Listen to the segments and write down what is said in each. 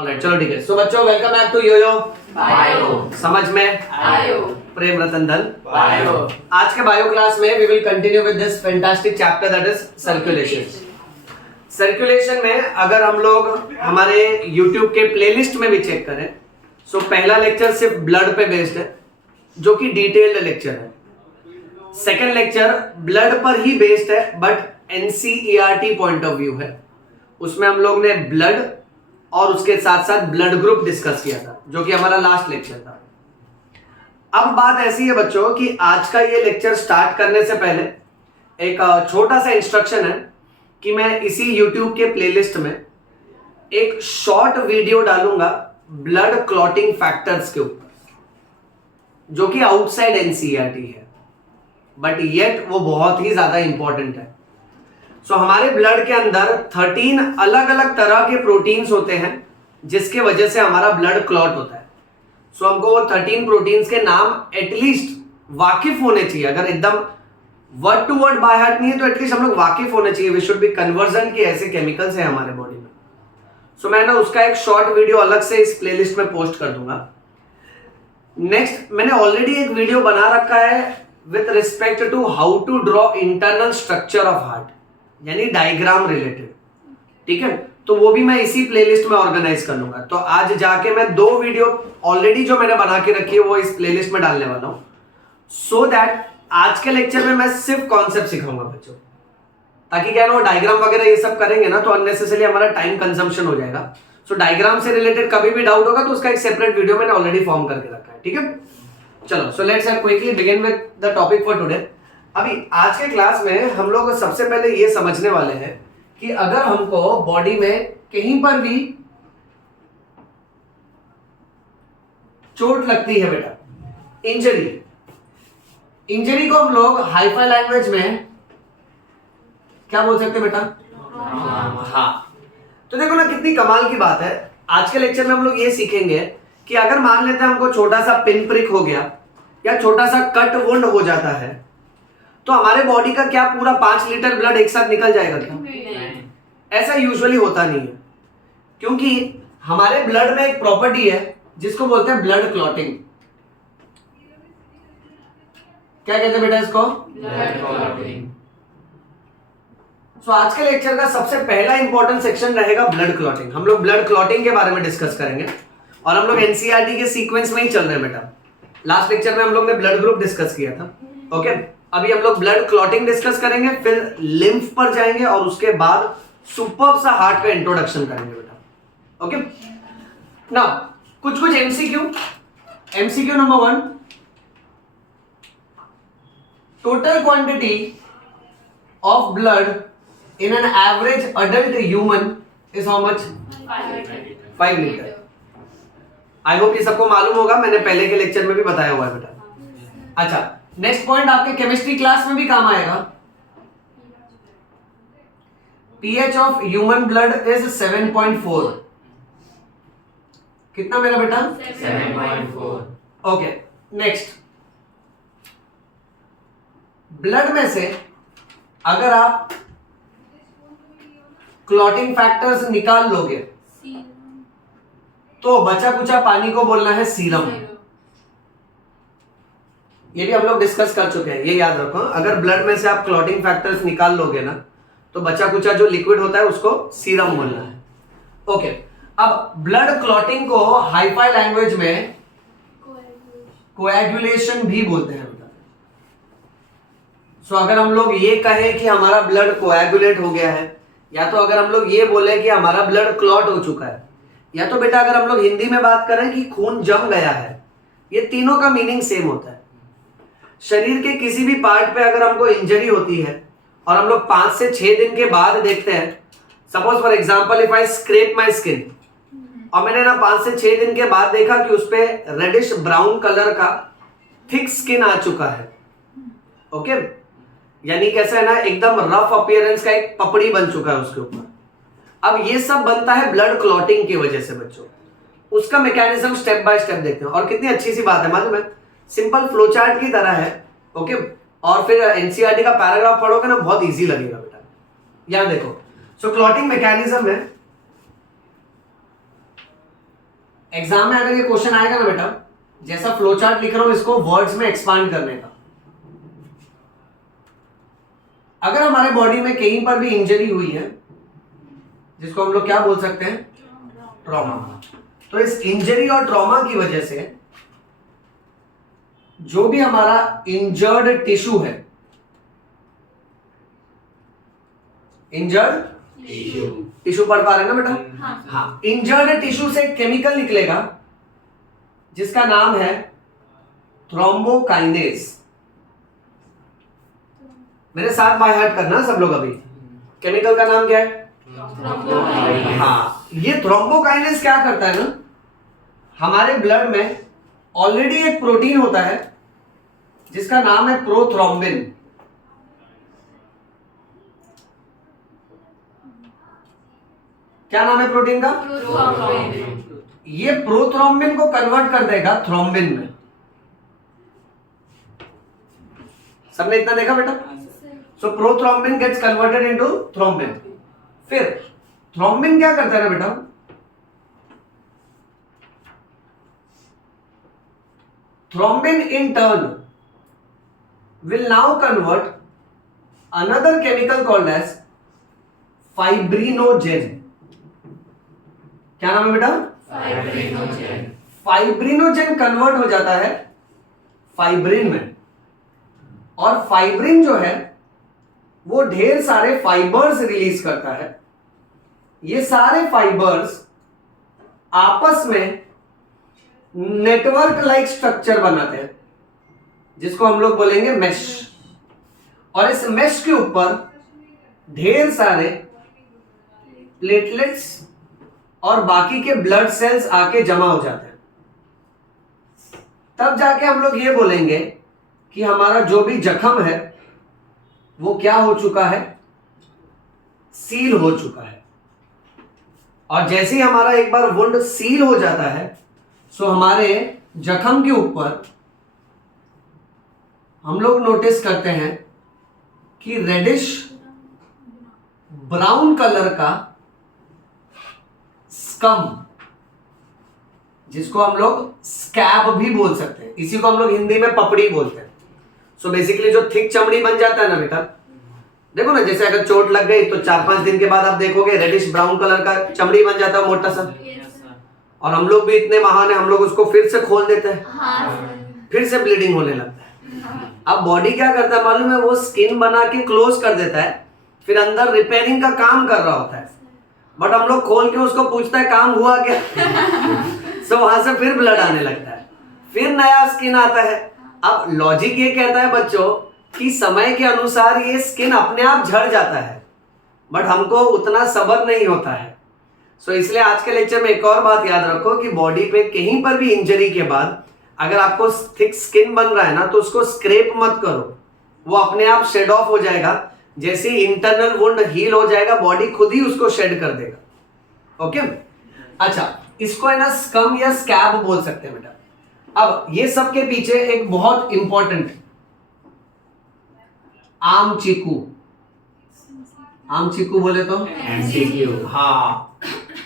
Alright, चलो ठीक है। सो बच्चों, welcome back to yo yo bio. समझ में आयो। प्रेम रतन धन बायो। आज के बायो क्लास में we will continue with this fantastic chapter that is circulation. Circulation में अगर हम लोग हमारे YouTube के प्लेलिस्ट में भी चेक करें, सो पहला लेक्चर सिर्फ ब्लड पे बेस्ड है, जो कि डिटेल्ड लेक्चर है। सेकेंड लेक्चर ब्लड पर ही बेस्ड है, but NCERT point of view है। उसमें हम लोग ने ब्लड और उसके साथ साथ ब्लड ग्रुप डिस्कस किया था, जो कि हमारा लास्ट लेक्चर था। अब बात ऐसी है बच्चों कि आज का ये लेक्चर स्टार्ट करने से पहले एक छोटा सा इंस्ट्रक्शन है कि मैं इसी YouTube के प्लेलिस्ट में एक शॉर्ट वीडियो डालूंगा ब्लड क्लॉटिंग फैक्टर्स के ऊपर, जो कि आउटसाइड NCERT है, बट येट वो बहुत ही ज्यादा इंपॉर्टेंट है। सो हमारे ब्लड के अंदर 13 अलग अलग तरह के प्रोटीन्स होते हैं, जिसके वजह से हमारा ब्लड क्लॉट होता है। सो हमको वो 13 प्रोटीन्स के नाम एटलीस्ट वाकिफ होने चाहिए। अगर एकदम word to word by heart नहीं है तो एटलीस्ट हम लोग वाकिफ होने चाहिए। वी शुड बी कन्वर्जन की ऐसे केमिकल्स हैं हमारे बॉडी में। सो मैं ना उसका एक शॉर्ट वीडियो अलग से इस प्लेलिस्ट में पोस्ट कर दूंगा। नेक्स्ट, मैंने ऑलरेडी एक वीडियो बना रखा है with respect to how to draw internal structure of heart, यानी डायग्राम रिलेटेड, ठीक है। तो वो भी मैं इसी प्लेलिस्ट में ऑर्गेनाइज कर लूंगा। तो आज जाके मैं 2 वीडियो ऑलरेडी जो मैंने बना के रखी है वो इस प्लेलिस्ट में डालने वाला हूं, सो दैट आज के लेक्चर में मैं सिर्फ कॉन्सेप्ट सिखाऊंगा बच्चों, ताकि क्या है ना, वो डायग्राम वगैरह ये सब करेंगे ना तो अननेसेसरी हमारा टाइम कंजम्पशन हो जाएगा। सो डायग्राम से रिलेटेड कभी भी डाउट होगा तो उसका एक सेपरेट वीडियो मैंने ऑलरेडी फॉर्म करके रखा है, ठीक है। चलो, so let's quickly begin with the topic for today. अभी आज के क्लास में हम लोग सबसे पहले ये समझने वाले हैं कि अगर हमको बॉडी में कहीं पर भी चोट लगती है बेटा, इंजरी को हम लोग हाईफाई लैंग्वेज में क्या बोल सकते हैं बेटा? हाँ। तो देखो ना, कितनी कमाल की बात है। आज के लेक्चर में हम लोग ये सीखेंगे कि अगर मान लेते हैं हमको छोटा सा पिन प्रिक हो गया या छोटा सा कट वुंड हो जाता है, तो हमारे बॉडी का क्या पूरा 5 लीटर ब्लड एक साथ निकल जाएगा क्या? ऐसा यूजुअली होता नहीं है, क्योंकि हमारे ब्लड में एक प्रॉपर्टी है जिसको बोलते हैं ब्लड क्लॉटिंग। क्या कहते हैं बेटा इसको? Blood clotting. सो आज के लेक्चर का सबसे पहला इंपॉर्टेंट सेक्शन रहेगा ब्लड क्लॉटिंग। हम लोग ब्लड क्लॉटिंग के बारे में डिस्कस करेंगे और हम लोग NCERT के सीक्वेंस में ही चल रहे हैं बेटा। लास्ट लेक्चर में हम लोग ने ब्लड ग्रुप डिस्कस किया था, ओके। अभी हम लोग ब्लड क्लॉटिंग डिस्कस करेंगे, फिर लिम्फ पर जाएंगे और उसके बाद सुपर्ब सा हार्ट का इंट्रोडक्शन करेंगे बेटा, ओके। नाउ कुछ MCQ number 1, total quantity of blood in an average adult human is how much? 5 litre. I hope ये सबको मालूम होगा, मैंने पहले के लेक्चर में भी बताया हुआ है बेटा। अच्छा, नेक्स्ट पॉइंट आपके केमिस्ट्री क्लास में भी काम आएगा। pH of human blood is 7.4। कितना मेरा बेटा? 7.4। ओके। नेक्स्ट, ब्लड में से अगर आप क्लॉटिंग फैक्टर्स निकाल लोगे तो बचा कुचा पानी को बोलना है सीरम। ये भी हम लोग डिस्कस कर चुके हैं, ये याद रखो। अगर ब्लड में से आप क्लॉटिंग फैक्टर्स निकाल लोगे ना तो बचा कुचा जो लिक्विड होता है उसको सीरम बोलना है, ओके। अब ब्लड क्लॉटिंग को हाईफाई लैंग्वेज में कोएगुलेशन भी बोलते हैं। सो अगर हम लोग ये कहें कि हमारा ब्लड कोएगुलेट हो गया है, या तो अगर हम लोग ये बोले कि हमारा ब्लड क्लॉट हो चुका है, या तो बेटा अगर हम लोग हिंदी में बात करें कि खून जम गया है, ये तीनों का मीनिंग सेम होता है। शरीर के किसी भी पार्ट पे अगर हमको इंजरी होती है और हम लोग 5 से 6 दिन के बाद देखते हैं, suppose for example if I scrap my skin, और मैंने ना 5 से 6 दिन के बाद देखा कि उस पे रेडिश ब्राउन कलर का थिक स्किन आ चुका है, ओके। यानी कैसा है ना, एकदम रफ अपीयरेंस का एक पपड़ी बन चुका है उसके ऊपर। अब ये सब बनता है ब्लड क्लॉटिंग की वजह से बच्चों। उसका मैकेनिज्म स्टेप बाय स्टेप देखते हैं, और कितनी अच्छी सी बात है मालूम है, सिंपल फ्लोचार्ट की तरह है, ओके। और फिर NCERT का पैराग्राफ पढ़ोगे ना, बहुत इजी लगेगा बेटा। यहां देखो, सो क्लॉटिंग मैकेनिज्म है एग्जाम में अगर ये क्वेश्चन आएगा ना बेटा, जैसा फ्लो चार्ट लिख रहा हूं इसको वर्ड्स में एक्सपांड करने का। अगर हमारे बॉडी में कहीं पर भी इंजरी हुई है, जिसको हम लोग क्या बोल सकते हैं, ट्रॉमा, तो इस इंजरी और ट्रॉमा की वजह से जो भी हमारा इंजर्ड टिश्यू है, इंजर्ड टिश्यू पढ़ पा रहे हैं ना बेटा? हाँ, इंजर्ड टिश्यू से केमिकल निकलेगा जिसका नाम है थ्रोम्बोकाइनेज। मेरे साथ बाय हार्ट करना सब लोग। अभी केमिकल का नाम क्या है? हाँ, ये थ्रोम्बोकाइनेज क्या करता है ना, हमारे ब्लड में ऑलरेडी एक प्रोटीन होता है जिसका नाम है प्रोथ्रोम्बिन। क्या नाम है प्रोटीन का? ये प्रोथ्रोम्बिन को कन्वर्ट कर देगा थ्रोम्बिन में। सबने इतना देखा बेटा? So prothrombin gets converted into thrombin. फिर थ्रोम्बिन क्या करता है ना बेटा, thrombin in turn will now convert another chemical called as fibrinogen। क्या नाम है बेटा? फाइब्रिनोजेन। फाइब्रिनोजेन कन्वर्ट हो जाता है फाइब्रिन में, और फाइब्रिन जो है वो ढेर सारे फाइबर्स रिलीज करता है। ये सारे फाइबर्स आपस में नेटवर्क लाइक स्ट्रक्चर बनाते हैं जिसको हम लोग बोलेंगे मेश, और इस मेश के ऊपर ढेर सारे प्लेटलेट्स और बाकी के ब्लड सेल्स आके जमा हो जाते हैं। तब जाके हम लोग ये बोलेंगे कि हमारा जो भी जख्म है वो क्या हो चुका है, सील हो चुका है। और जैसे ही हमारा एक बार वुंड सील हो जाता है, सो हमारे जख्म के ऊपर हम लोग नोटिस करते हैं कि रेडिश ब्राउन कलर का स्कम, जिसको हम लोग स्कैब भी बोल सकते हैं, इसी को हम लोग हिंदी में पपड़ी बोलते हैं। सो बेसिकली जो थिक चमड़ी बन जाता है ना बेटा, देखो ना, जैसे अगर चोट लग गई तो 4-5 दिन के बाद आप देखोगे रेडिश ब्राउन कलर का चमड़ी बन जाता है, मोटा सा। और हम लोग भी इतने महान है, हम लोग उसको फिर से खोल देते हैं, फिर से ब्लीडिंग होने लगता है। अब बॉडी क्या करता है मालूम है, वो स्किन बना के क्लोज कर देता है, फिर अंदर रिपेयरिंग का काम कर रहा होता है, बट हम लोग खोल के उसको पूछता है काम हुआ क्या? सो वहां से फिर ब्लड आने लगता है, फिर नया स्किन आता है। अब लॉजिक ये कहता है बच्चों कि समय के अनुसार ये स्किन अपने आप झड़ जाता है, बट हमको उतना सब्र नहीं होता है। सो इसलिए आज के लेक्चर में एक और बात याद रखो कि बॉडी पे कहीं पर भी इंजरी के बाद अगर आपको थिक स्किन बन रहा है ना, तो उसको स्क्रैप मत करो, वो अपने आप शेड ऑफ हो जाएगा। जैसे ही इंटरनल वुंड हील हो जाएगा, बॉडी खुद ही उसको शेड कर देगा। ओके, अच्छा, इसको है ना स्कम या स्कैब बोल सकते हैं बेटा। अब ये सब के पीछे एक बहुत इंपॉर्टेंट, आम चीकू, आम चीकू बोले तो एमसीक्यू। हाँ,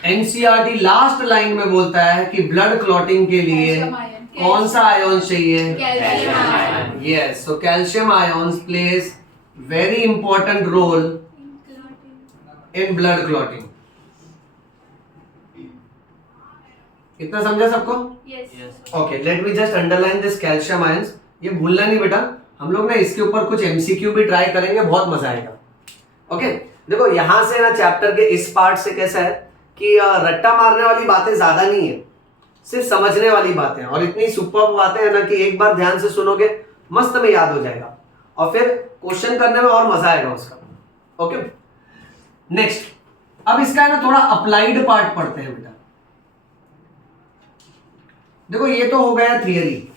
एनसीईआरटी लास्ट लाइन में बोलता है कि ब्लड क्लॉटिंग के लिए कौन सा आयन चाहिए? Yes, so calcium ions places very important role in blood clotting. इतना समझा सबको? Okay, let me just underline this calcium ions. ये भूलना नहीं बेटा, हम लोग ना इसके ऊपर कुछ एमसीक्यू भी ट्राई करेंगे, बहुत मजा आएगा। ओके, देखो यहां से ना चैप्टर के इस पार्ट से कैसा है कि रट्टा मारने वाली बातें ज्यादा नहीं है, सिर्फ समझने वाली बातें हैं, और इतनी सुपर बातें हैं ना कि एक बार ध्यान से सुनोगे मस्त में याद हो जाएगा, और फिर क्वेश्चन करने में और मजा आएगा उसका। ओके, नेक्स्ट, अब इसका है ना थोड़ा अप्लाइड पार्ट पढ़ते हैं बेटा। देखो ये तो हो गया थियरी।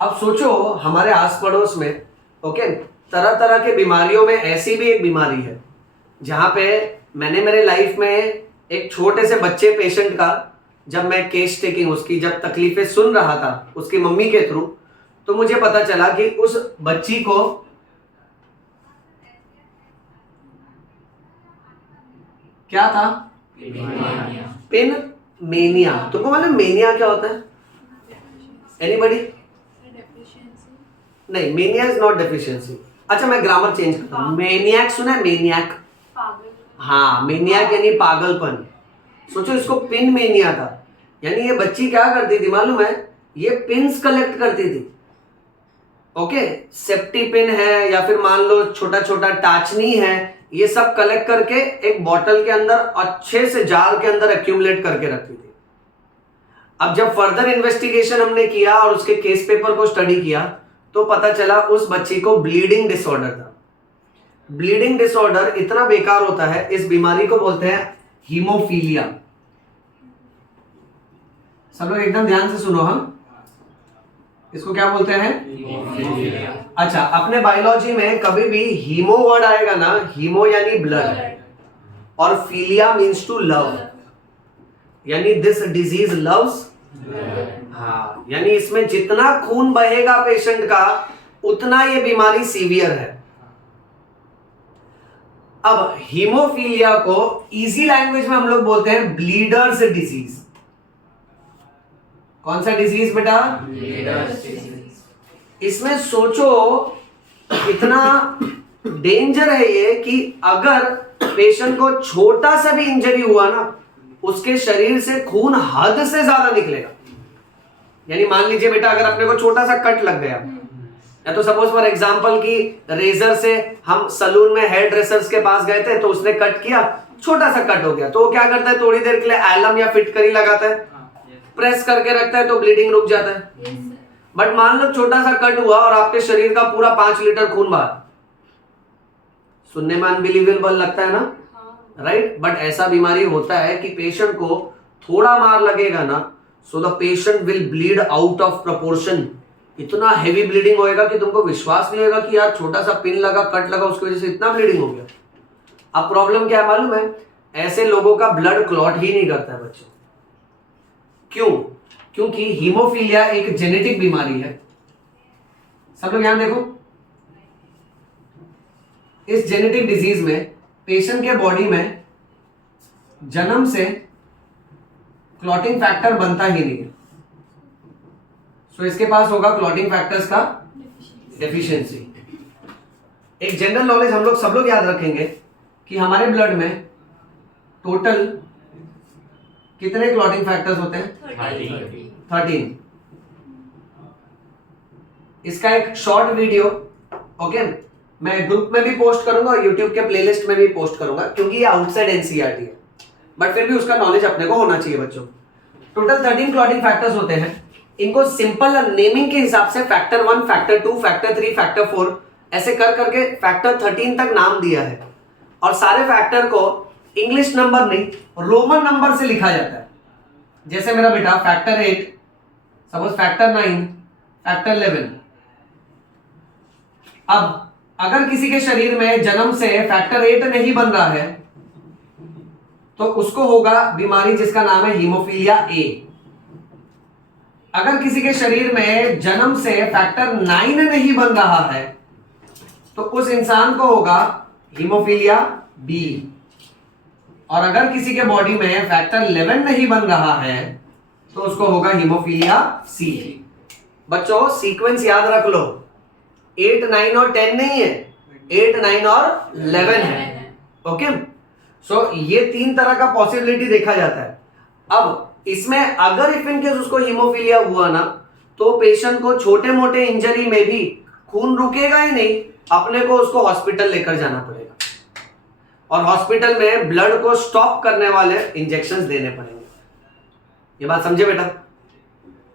अब सोचो हमारे आस पड़ोस में, ओके, तरह तरह के बीमारियों में ऐसी भी एक बीमारी है जहां पे मैंने मेरे लाइफ में एक छोटे से बच्चे पेशेंट का, जब मैं केस टेकिंग उसकी जब तकलीफें सुन रहा था उसकी मम्मी के थ्रू, तो मुझे पता चला कि उस बच्ची को क्या था? पिन मेनिया, तुमको मालूम मेनिया क्या होता है? एनीबडी? नहीं, मेनिया इज नॉट डेफिशिएंसी। अच्छा मैं ग्रामर चेंज करता हूँ। मेनियक सुना है? मेनियक, हाँ मेनियक यानी पागलपन। सोचो इसको पिन मेनिया था, यानी ये बच्ची क्या करती थी मालूम है? ये पिन्स कलेक्ट करती थी। ओके, सेफ्टी पिन है या फिर मान लो छोटा छोटा टाचनी है, ये सब कलेक्ट करके एक बॉटल के अंदर अच्छे से जार के अंदर एक्यूमुलेट करके रखती थी। अब जब फर्दर इन्वेस्टिगेशन हमने किया और उसके केस पेपर को स्टडी किया तो पता चला उस बच्ची को ब्लीडिंग डिसऑर्डर था। ब्लीडिंग डिसऑर्डर इतना बेकार होता है, इस बीमारी को बोलते हैं हीमोफीलिया। सब लोग एकदम ध्यान से सुनो, हम इसको क्या बोलते हैं? अच्छा, अपने बायोलॉजी में कभी भी हीमो वर्ड आएगा ना, हीमो यानी ब्लड और फीलिया मीन्स टू लव, यानी दिस डिजीज लव्स। हाँ, यानी इसमें जितना खून बहेगा पेशेंट का उतना ये बीमारी सीवियर है। अब हीमोफीलिया को इजी लैंग्वेज में हम लोग बोलते हैं ब्लीडर्स डिजीज। कौन सा डिजीज बेटा? Bleeders disease. इसमें सोचो इतना डेंजर है ये कि अगर पेशेंट को छोटा सा भी इंजरी हुआ ना, उसके शरीर से खून हद से ज्यादा निकलेगा। यानी मान लीजिए बेटा, अगर अपने को छोटा सा कट लग गया, या तो सपोज फॉर एग्जांपल कि रेजर से हम सलून में हेयर ड्रेसर्स के पास गए थे तो उसने कट किया, छोटा सा कट हो गया, तो वो क्या करता है? थोड़ी देर के लिए एलम या फिटकरी लगाता है, प्रेस करके रखता है तो ब्लीडिंग रुक जाता है। बट मान लो छोटा सा कट हुआ और आपके शरीर का पूरा 5 लीटर खून बाहर, सुनने में अनबिलीवेबल लगता है ना, राइट? बट ऐसा बीमारी होता है कि पेशेंट को थोड़ा मार लगेगा ना, so the patient will bleed out of proportion. इतना हेवी ब्लीडिंग होएगा कि तुमको विश्वास नहीं होगा कि यार छोटा सा पिन लगा, कट लगा, उसकी वजह से इतना ब्लीडिंग हो गया। अब प्रॉब्लम क्या है मालूम है? ऐसे लोगों का ब्लड क्लॉट ही नहीं करता है बच्चों। क्यों? क्योंकि हीमोफीलिया एक जेनेटिक बीमारी है। सब लोग यहां देखो, इस जेनेटिक डिजीज में पेशेंट के बॉडी में जन्म से क्लॉटिंग फैक्टर बनता ही नहीं है। सो इसके पास होगा क्लॉटिंग फैक्टर्स का डेफिशिएंसी। एक जनरल नॉलेज हम लोग सब लोग याद रखेंगे कि हमारे ब्लड में टोटल कितने क्लॉटिंग फैक्टर्स होते हैं? 13। इसका एक शॉर्ट वीडियो ओके मैं ग्रुप में भी पोस्ट करूंगा और यूट्यूब के प्लेलिस्ट में भी पोस्ट करूंगा, क्योंकि ये आउटसाइड एनसीईआरटी है, बट फिर भी उसका नॉलेज अपने को होना चाहिए बच्चों। टोटल 13 क्लॉटिंग फैक्टर्स होते हैं। इनको सिंपल नेमिंग के हिसाब से फैक्टर 1, फैक्टर 2, फैक्टर 3, फैक्टर 4 ऐसे कर करके फैक्टर 13 तक नाम दिया है। और सारे फैक्टर को इंग्लिश नंबर नहीं, रोमन नंबर से लिखा जाता है। जैसे मेरा बेटा फैक्टर 8, सपोज फैक्टर 9, फैक्टर 11। अब अगर किसी के शरीर में जन्म से फैक्टर 8 नहीं बन रहा है तो उसको होगा बीमारी जिसका नाम है हीमोफीलिया ए। अगर किसी के शरीर में जन्म से फैक्टर 9 नहीं बन रहा है तो उस इंसान को होगा हीमोफीलिया बी। और अगर किसी के बॉडी में फैक्टर 11 नहीं बन रहा है तो उसको होगा हीमोफीलिया सी। बच्चों सीक्वेंस याद रख लो, 8, 9 और 10 नहीं है, 8, 9 और 11 है। ओके, सो ये 3 तरह का पॉसिबिलिटी देखा जाता है। अब इसमें अगर इफ इन केस उसको हीमोफीलिया हुआ ना तो पेशेंट को छोटे मोटे इंजरी में भी खून रुकेगा ही नहीं, अपने को उसको हॉस्पिटल लेकर जाना पड़ेगा और हॉस्पिटल में ब्लड को स्टॉप करने वाले इंजेक्शंस देने पड़ेंगे। ये बात समझे बेटा?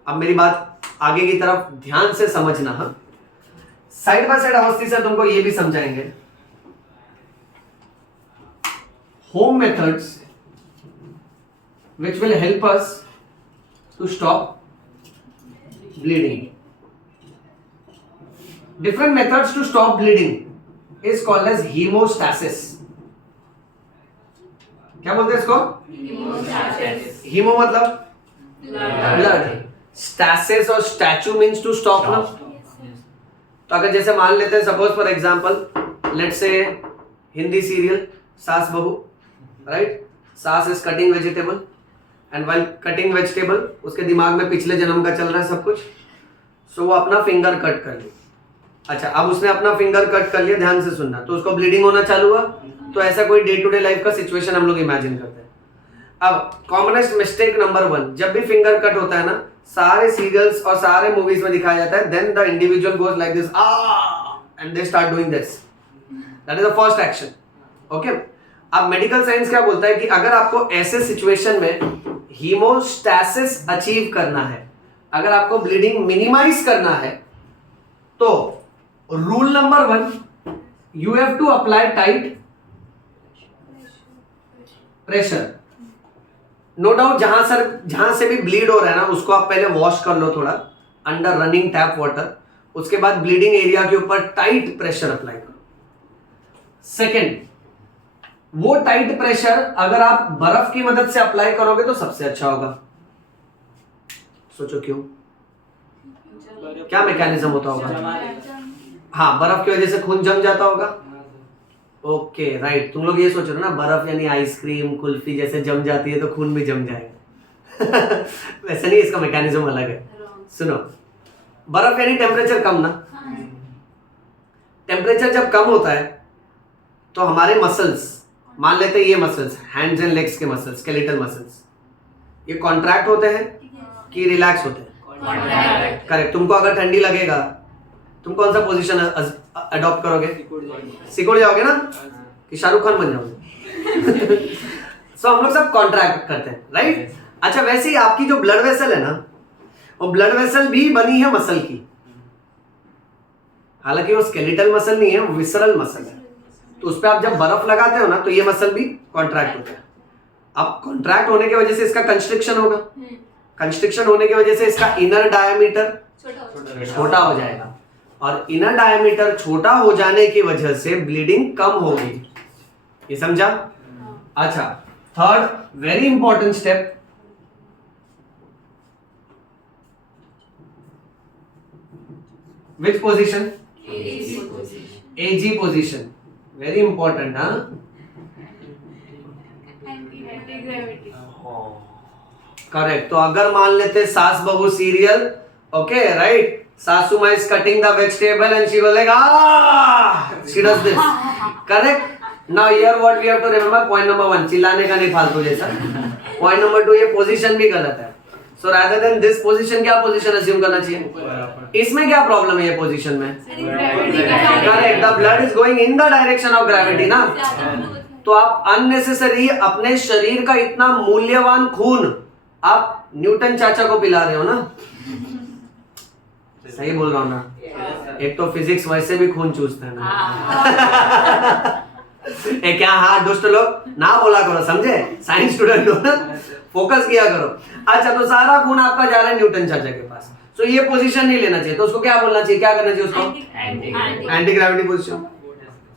अब मेरी बात आगे की तरफ ध्यान से समझना। हाँ, साइड बाय साइड अवस्थी से तुमको ये भी समझाएंगे home methods which will help us to stop bleeding. Different methods to stop bleeding is called as hemostasis. क्या बोलते हैं इसको? हीमो मतलब ब्लड, स्टैसिस और स्टैचू मीन्स टू स्टॉप ना। तो अगर जैसे मान लेते हैं suppose for example let's say Hindi serial सास बहू, राइट? सास is cutting vegetable and while cutting vegetable उसके दिमाग में पिछले जन्म का चल रहा है सब कुछ, सो वो अपना फिंगर कट कर लिया। अच्छा, अब उसने अपना फिंगर कट कर लिया, ध्यान से सुनना, तो उसको ब्लीडिंग होना चालू हुआ। तो ऐसा कोई डे टू डे लाइफ का सिचुएशन हम लोग इमेजिन करते हैं। अब कॉमनेस्ट मिस्टेक नंबर 1, जब भी फिंगर कट होता है ना, सारे सीरियल्स और सारे मूवीज में दिखाया जाता है, then the individual goes like this and they start doing this, that is the first action. Okay, अब मेडिकल साइंस क्या बोलता है कि अगर आपको ऐसे सिचुएशन में हीमोस्टैसिस अचीव करना है, अगर आपको ब्लीडिंग मिनिमाइज करना है, तो rule number 1, you have to apply tight pressure. No doubt जहां से भी ब्लीड हो रहा है ना, उसको आप पहले वॉश कर लो थोड़ा अंडर रनिंग टैप वाटर, उसके बाद ब्लीडिंग एरिया के ऊपर टाइट प्रेशर अप्लाई करो। सेकेंड, वो टाइट प्रेशर अगर आप बर्फ की मदद से अप्लाई करोगे तो सबसे अच्छा होगा। सोचो क्यों, क्या मैकेनिज्म होता होगा? हाँ, बर्फ की वजह से खून जम जाता होगा। ओके राइट, तुम लोग ये सोच रहे हो ना, बर्फ यानी आइसक्रीम कुल्फी जैसे जम जाती है तो खून भी जम जाएगा। वैसे नहीं, इसका मैकेनिज्म अलग है। सुनो, बर्फ यानी टेम्परेचर कम ना, टेम्परेचर जब कम होता है तो हमारे मसल्स, मान लेते हैं ये मसल्स, हैंड्स एंड लेग्स के मसल्स, स्केलेटल मसल्स, ये कॉन्ट्रैक्ट होते हैं कि रिलैक्स होते हैं? करेक्ट। तुमको अगर ठंडी लगेगा, तुम कौन सा पोजीशन अडॉप्ट करोगे? सिकुड़ जाओगे ना, कि शाहरुख खान बन जाओगे? सो हम लोग सब कॉन्ट्रैक्ट करते हैं, राइट? अच्छा, वैसे ही आपकी जो ब्लड वेसल है ना, वो ब्लड वेसल भी बनी है मसल की, हालांकि वो स्केलेटल मसल नहीं है, वो विसरल मसल है। तो उस पर आप जब बर्फ लगाते हो ना, तो ये मसल भी कॉन्ट्रैक्ट होता है। अब कॉन्ट्रैक्ट होने की वजह से इसका कंस्ट्रिक्शन होगा, कंस्ट्रिक्शन होने की वजह से इसका इनर डायमीटर छोटा हो जाएगा, और इनर डायमीटर छोटा हो जाने की वजह से ब्लीडिंग कम होगी। ये समझा? अच्छा, third very important step, which position? AG position, very important. हाँ, करेक्ट। तो अगर मान लेते सास बहू सीरियल, ओके राइट, सासू माँ is cutting the vegetable and she was like, she does this, correct? Now here what we have to remember, point number 1, चिल्लाने का नहीं फालतू जैसा। Point number 2, ये पोजीशन भी गलत है। So rather than this position, क्या पोजीशन assume करना चाहिए? इसमें क्या प्रॉब्लम है ये पोजीशन में? Correct, the blood is going in the direction of gravity ना। तो आप अननेसेसरी अपने शरीर का इतना मूल्यवान खून आप न्यूटन चाचा को पिला रहे हो ना। सही बोल रहा हूँ ना? एक तो फिजिक्स वैसे भी खून चूसता है ना। क्या हाँ दुष्ट लोग ना बोला करो, समझे? साइंस स्टूडेंट हो ना, फोकस किया करो। अच्छा, तो सारा खून आपका जा रहा है न्यूटन चाचा के पास, तो ये पोजीशन नहीं लेना चाहिए। तो उसको क्या बोलना चाहिए, क्या करना चाहिए उसको? Anti gravity position.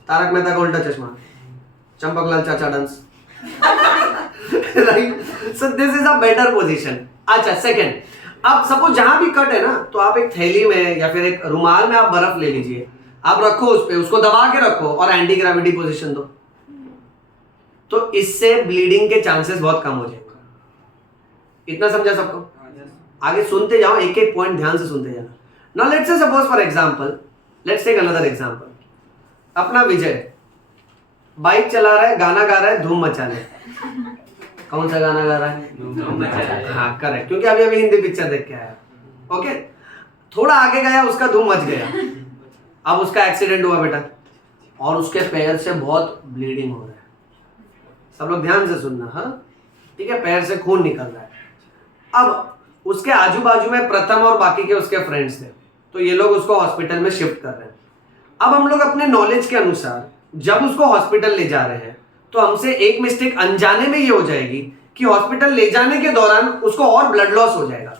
Tarak Mehta का उल्टा चश्मा, चंपकलाल चाचा dance, right? So this is a better position. अच्छा, सेकंड, अब सपोज जहां भी कट है ना, तो आप एक थैली में या फिर एक रुमाल में आप बर्फ ले लीजिए, आप रखो उस पे, उसको दबा के रखो और एंटी ग्रेविटी पोजीशन दो, तो इससे ब्लीडिंग के चांसेस बहुत कम हो जाएंगे। इतना समझा सबको? आगे सुनते जाओ, एक एक पॉइंट ध्यान से सुनते जाना। Now let's say suppose for example, let's take another example. अपना विजय बाइक चला रहा है, गाना गा रहा है, धूम मचा ले। कौन सा गाना गा रहा है? हाँ करेक्ट, क्योंकि अभी अभी हिंदी पिक्चर देख के आया। ओके, थोड़ा आगे गया, उसका धूम मच गया, अब उसका एक्सीडेंट हुआ बेटा, और उसके पैर से बहुत ब्लीडिंग हो रहा है। सब लोग ध्यान से सुनना, हाँ ठीक है? पैर से खून निकल रहा है। अब उसके आजू बाजू में प्रथम और बाकी के उसके फ्रेंड्स थे, तो ये लोग उसको हॉस्पिटल में शिफ्ट कर रहे हैं। अब हम लोग अपने नॉलेज के अनुसार जब उसको हॉस्पिटल ले जा रहे हैं, तो हमसे एक मिस्टेक अनजाने में ये हो जाएगी कि हॉस्पिटल ले जाने के दौरान उसको और ब्लड लॉस हो जाएगा,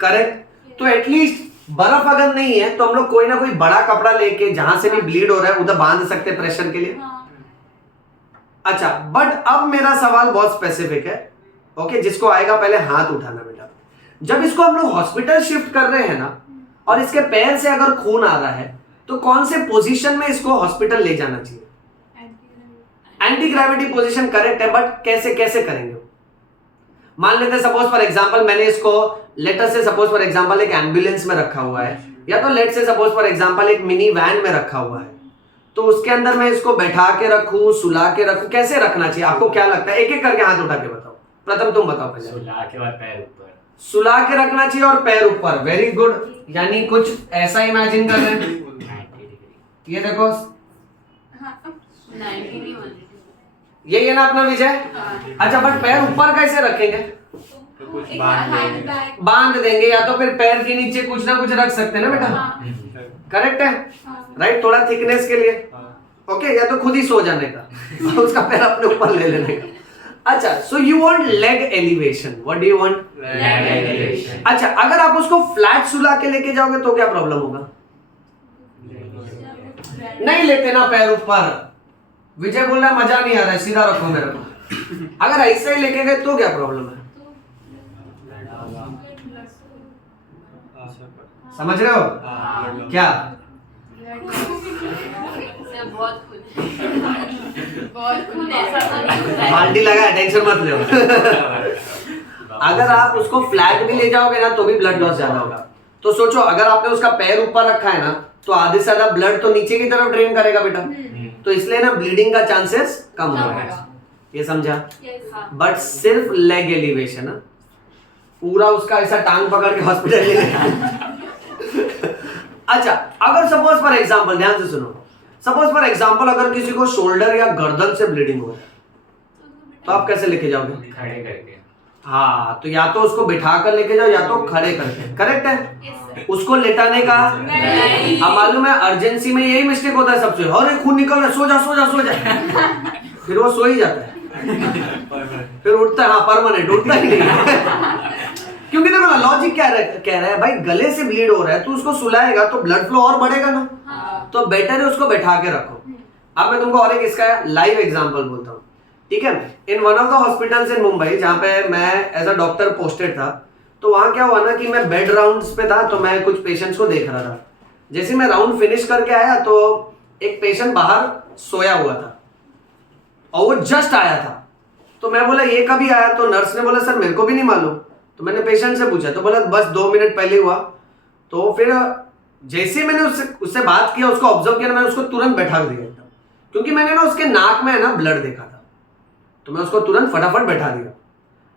करेक्ट? तो एटलीस्ट बर्फ अगर नहीं है तो हम लोग कोई ना कोई बड़ा कपड़ा लेके जहां से भी ब्लीड हो रहा है उधर बांध सकते प्रेशर के लिए। अच्छा, बट अब मेरा सवाल बहुत स्पेसिफिक है, ओके? जिसको आएगा पहले हाथ उठाना बेटा। जब इसको हम लोग हॉस्पिटल शिफ्ट कर रहे हैं ना, और इसके पैर से अगर खून आ रहा है, तो कौन से पोजीशन में इसको हॉस्पिटल ले जाना चाहिए? एंटी ग्रेविटी पोजीशन, करेक्ट है, बट कैसे कैसे करेंगे? मान लेते हैं सपोज फॉर एग्जांपल मैंने इसको लेटर से सपोज फॉर एग्जांपल एक एम्बुलेंस में रखा हुआ है, या तो late say suppose for example एक मिनी वैन में रखा हुआ है, तो उसके अंदर मैं इसको बैठा के रखूं, सुला के रखूं, कैसे रखना चाहिए? आपको क्या लगता है? एक एक करके हाथ उठा के बताओ। प्रथम तुम बताओ पहले। सुला के और पैर ऊपर। सुला के रखना चाहिए और पैर ऊपर। Very good. यानी कुछ ऐसा इमेजिन कर रहे हैं, 90 डिग्री। ये देखो, 90 नहीं होने। यही है ना अपना विजय? अच्छा, बट पैर ऊपर कैसे रखेंगे? एक हैंड बैग। बांध देंगे, या तो फिर पैर के नीचे कुछ ना कुछ रख सकते हैं ना बेटा। करेक्ट है, राइट? थोड़ा थिकनेस के लिए। ओके, या तो खुद ही सो जाने का उसका पैर अपने ऊपर ले लेने का। अच्छा, so you want leg elevation. What do you want? Leg elevation। अच्छा, अगर आप उसको फ्लैट सुला के लेके जाओगे तो क्या प्रॉब्लम होगा? नहीं लेते ना पैर ऊपर। विजय बोल रहा है मजा नहीं आ रहा है, सीधा रखो मेरे को। अगर ऐसे ही लेके गए तो क्या प्रॉब्लम है? समझ रहे हो क्या? से बहुत खून ऐसा तो नहीं होता है। बाल्टी लगा है, टेंशन मत लो। अगर आप उसको फ्लैट भी ले जाओगे ना तो भी ब्लड लॉस ज्यादा होगा। तो सोचो, अगर आपने उसका पैर ऊपर रखा है ना तो आधे से ज्यादा ब्लड तो नीचे की तरफ ड्रेन करेगा बेटा, तो इसलिए ना ब्लीडिंग का चांसेस कम होगा। ये समझा? बट सिर्फ लेग एलिवेशन, पूरा उसका ऐसा टांग पकड़ के हॉस्पिटल ले लेना। अच्छा, अगर सपोज फॉर एग्जांपल, ध्यान से सुनो, सपोज फॉर एग्जांपल अगर किसी को शोल्डर या गर्दन से ब्लीडिंग हो रहा है तो आप कैसे लेके जाओगे? खड़े करके। हाँ, तो या तो उसको बिठा कर लेके जाओ या तो खड़े करके। करेक्ट है? उसको लेटाने का अब मालूम है, अर्जेंसी में यही मिस्टेक होता है सबसे। अरे खून निकल रहा है, सो जा सो जा सो जा। फिर वो सो ही जाता है, फिर उठता है, हाँ परमानेंट उठता ही नहीं। क्योंकि देखो ना, लॉजिक क्या कह रहा है भाई, गले से ब्लीड हो रहा है तो उसको सुलाएगा तो ब्लड फ्लो और बढ़ेगा ना, तो बेटर है उसको बैठा के रखो। अब मैं तुमको और एक इसका लाइव एग्जांपल बोलता हूँ, ठीक है? In one of the hospitals in Mumbai जहाँ पे मैं एज अ डॉक्टर पोस्टेड था, तो वहाँ क्या हुआ ना कि मैं बेड राउंड्स पे था, तो मैं कुछ पेशेंट्स को देख रहा था। जैसे मैं राउंड फिनिश करके आया तो एक पेशेंट बाहर सोया हुआ था और वो जस्ट आया था। तो मैं बोला ये कभी आया? तो नर्स ने बोला सर मेरे को भी नहीं मालूम। तो मैंने पेशेंट से पूछा तो बोला बस 2 मिनट पहले हुआ। तो फिर जैसे मैंने उससे बात किया, उसको ऑब्जर्व किया, मैंने उसको तुरंत बैठा दिया, क्योंकि मैंने ना उसके नाक में है ना ब्लड देखा था, तो मैं उसको तुरंत फटाफट बैठा दिया।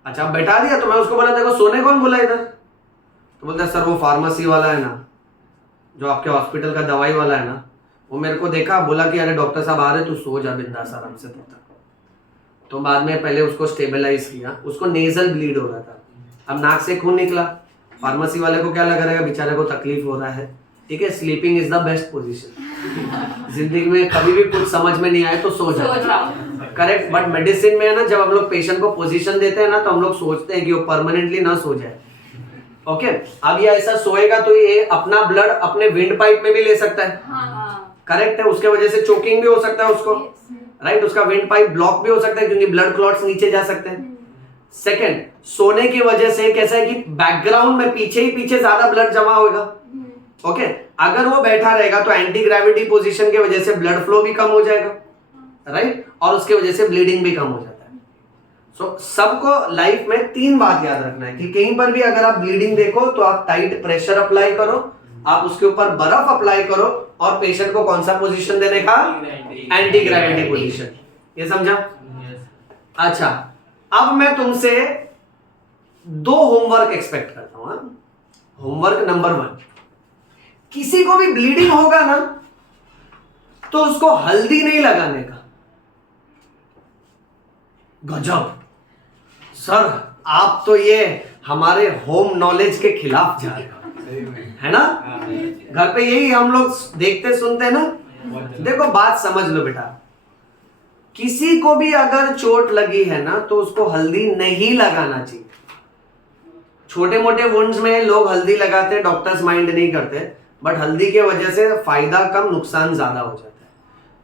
अच्छा, बैठा दिया तो मैं उसको बोला देखो सोने कौन बोला इधर? तो बोलता है सर वो फार्मेसी वाला है ना, जो आपके हॉस्पिटल का दवाई वाला है ना, वो मेरे को देखा, बोला कि अरे डॉक्टर साहब आ रहे, तू सो जा बिंदास आराम से तब तक। तो बाद में पहले उसको स्टेबलाइज किया, उसको नेजल ब्लीड हो रहा था, अब नाक से खून निकला। फार्मेसी वाले को क्या लग रहा है, बेचारे को तकलीफ हो रहा है, ठीक है? Sleeping is the best position. जिंदगी में कभी भी कुछ समझ में नहीं आए तो सो जाओ। करेक्ट? बट मेडिसिन में है ना, जब हम लोग पेशेंट को पोजीशन देते हैं ना तो हम लोग सोचते हैं कि वो परमानेंटली ना सो जाए। ओके, अब ये ऐसा सोएगा तो ये अपना ब्लड अपने विंड पाइप में भी ले सकता है। करेक्ट है? उसके वजह से चोकिंग भी हो सकता है उसको, राइट? उसका विंड पाइप ब्लॉक भी हो सकता है क्योंकि ब्लड क्लॉट्स नीचे जा सकते हैं। सेकंड, सोने की वजह से कैसा है कि बैकग्राउंड में पीछे ही पीछे ज्यादा ब्लड जमा होगा। ओके, अगर वो बैठा रहेगा तो एंटी ग्रेविटी पोजीशन की वजह से ब्लड फ्लो भी कम हो जाएगा, राइट? और उसके वजह से ब्लीडिंग भी कम हो जाता है। सो सबको लाइफ में 3 बात याद रखना है कि कहीं पर भी अगर आप ब्लीडिंग देखो तो आप टाइट प्रेशर अप्लाई करो, आप उसके ऊपर बर्फ अप्लाई करो, और पेशेंट को कौन सा पोजीशन देने का? Anti gravity position. ये समझा? अच्छा, अब मैं तुमसे 2 होमवर्क एक्सपेक्ट करता हूं। होमवर्क नंबर 1, किसी को भी ब्लीडिंग होगा ना तो उसको हल्दी नहीं लगाने का। गजब सर, आप तो ये हमारे होम नॉलेज के खिलाफ जा रहे हो, है ना? घर पे यही हम लोग देखते सुनते हैं ना। देखो बात समझ लो बेटा, किसी को भी अगर चोट लगी है ना तो उसको हल्दी नहीं लगाना चाहिए। छोटे मोटे वुंड्स में लोग हल्दी लगाते हैं, डॉक्टर्स माइंड नहीं करते, बट हल्दी के वजह से फायदा कम नुकसान ज्यादा हो जाता है।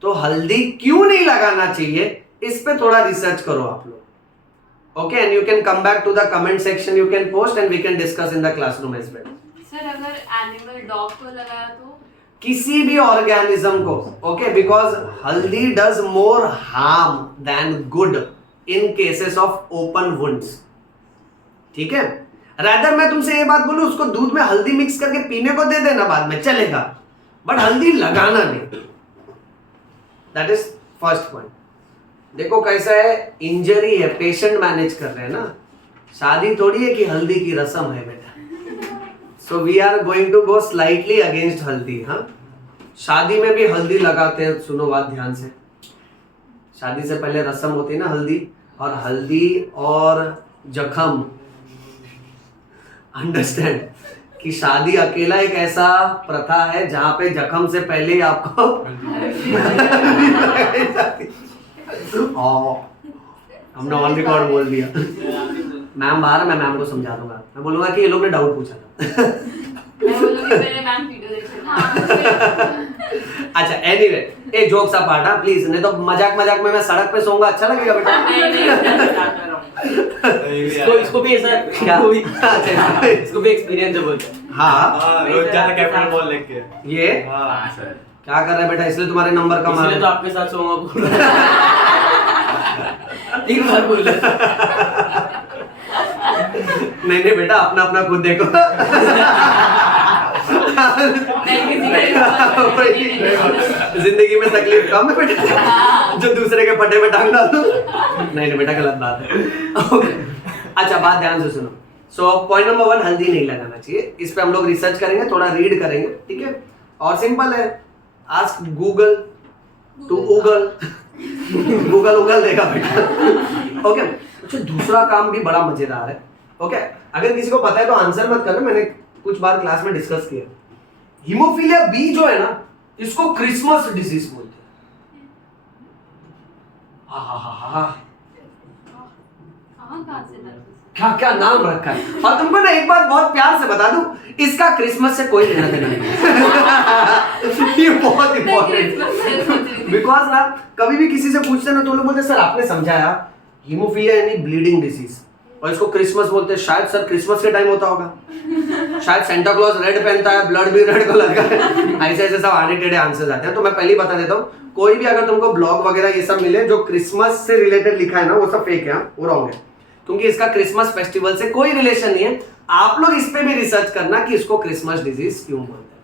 तो हल्दी क्यों नहीं लगाना चाहिए, इस पे थोड़ा रिसर्च करो आप लोग। Okay, and you can come back to the comment section, you can post and we can discuss in the classroom as well. Sir अगर एनिमल डॉग को लगाया तो? किसी भी ऑर्गेनिज्म को, okay, because haldi does more harm than good in cases of open wounds. ठीक है, rather मैं तुमसे ये बात बोलूं उसको दूध में हल्दी मिक्स करके पीने को दे देना बाद में चलेगा, बट हल्दी लगाना नहीं। That is first point. देखो कैसा है, इंजरी है, पेशेंट मैनेज कर रहे हैं ना, शादी थोड़ी है कि हल्दी की रस्म है बेटा। So we are going to go slightly against haldi. हाँ, शादी में भी हल्दी लगाते हैं, सुनो बात ध्यान से। शादी से पहले रस्म होती है ना हल्दी, और हल्दी और जख्म, अंडरस्टैंड कि शादी अकेला एक ऐसा प्रथा है जहां पे जख्म से पहले ही आपको हमने ऑन रिकॉर्ड बोल दिया। मैम बाहर है, मैं मैम को समझा दूंगा, मैं बोलूंगा कि ये लोग ने डाउट पूछा था। मैं बोलूंगी मेरे मैम वीडियो देखे। अच्छा एनीवे, ए जोक्स अपार्ट, हाँ प्लीज, नहीं तो मजाक मजाक में मैं सड़क पे सोऊंगा, अच्छा लगेगा बेटा? इसको भी ऐसा क्या? इसको भी एक्सपीरियंस है बोलते हैं। हाँ रोज जाता कैपिटल बॉल लेके। ये हाँ सर। क्या कर रहा है बेटा, इसलिए तुम्हारे नंबर कम आ इसलिए तो रहे आपके साथ सोऊंगा। 3 बार बोल नहीं बेटा, अपना अपना खुद देखो। जिंदगी में तकलीफ कम है बेटा, जो दूसरे के फटे में टांग डालो। नहीं बेटा, गलत बात है। Okay. अच्छा बात ध्यान से सुनो। सो पॉइंट नंबर 1, हल्दी नहीं लगाना चाहिए। इस पे हम लोग रिसर्च करेंगे, थोड़ा रीड करेंगे, ठीक है? और सिंपल है, ask Google to Google, Google उगल देगा बेटा। ओके। अच्छा दूसरा काम भी बड़ा मजेदार है। ओके, अगर किसी को पता है तो आंसर मत करना, मैंने कुछ बार क्लास में डिस्कस किया। हीमोफीलिया बी जो है ना, इसको क्रिसमस डिजीज बोलते हैं। कहाँ से लगा? क्या क्या नाम रखा है। और तुमको ना एक बात बहुत प्यार से बता दूं, इसका क्रिसमस से कोई लेना देना नहीं। ये बहुत इंपॉर्टेंट, बिकॉज ना कभी भी किसी से पूछते ना तो लोग बोलते सर आपने समझाया हीमोफीलिया यानी ब्लीडिंग डिजीज, और इसको क्रिसमस बोलते हैं। शायद सर क्रिसमस के टाइम होता होगा, शायद सेंटा क्लॉज रेड पहनता है, ब्लड भी रेड कलर का है। ऐसे ऐसे सब आने टेढ़े आंसर्स आते हैं। तो मैं पहले ही बता देता हूँ, कोई भी अगर तुमको ब्लॉग वगैरह ये सब मिले जो क्रिसमस से रिलेटेड लिखा है ना, वो सब फेक है, वो रॉन्ग है, क्योंकि इसका क्रिसमस फेस्टिवल से कोई रिलेशन नहीं है। आप लोग इस पे भी रिसर्च करना कि इसको क्रिसमस डिजीज क्यों बोलते हैं,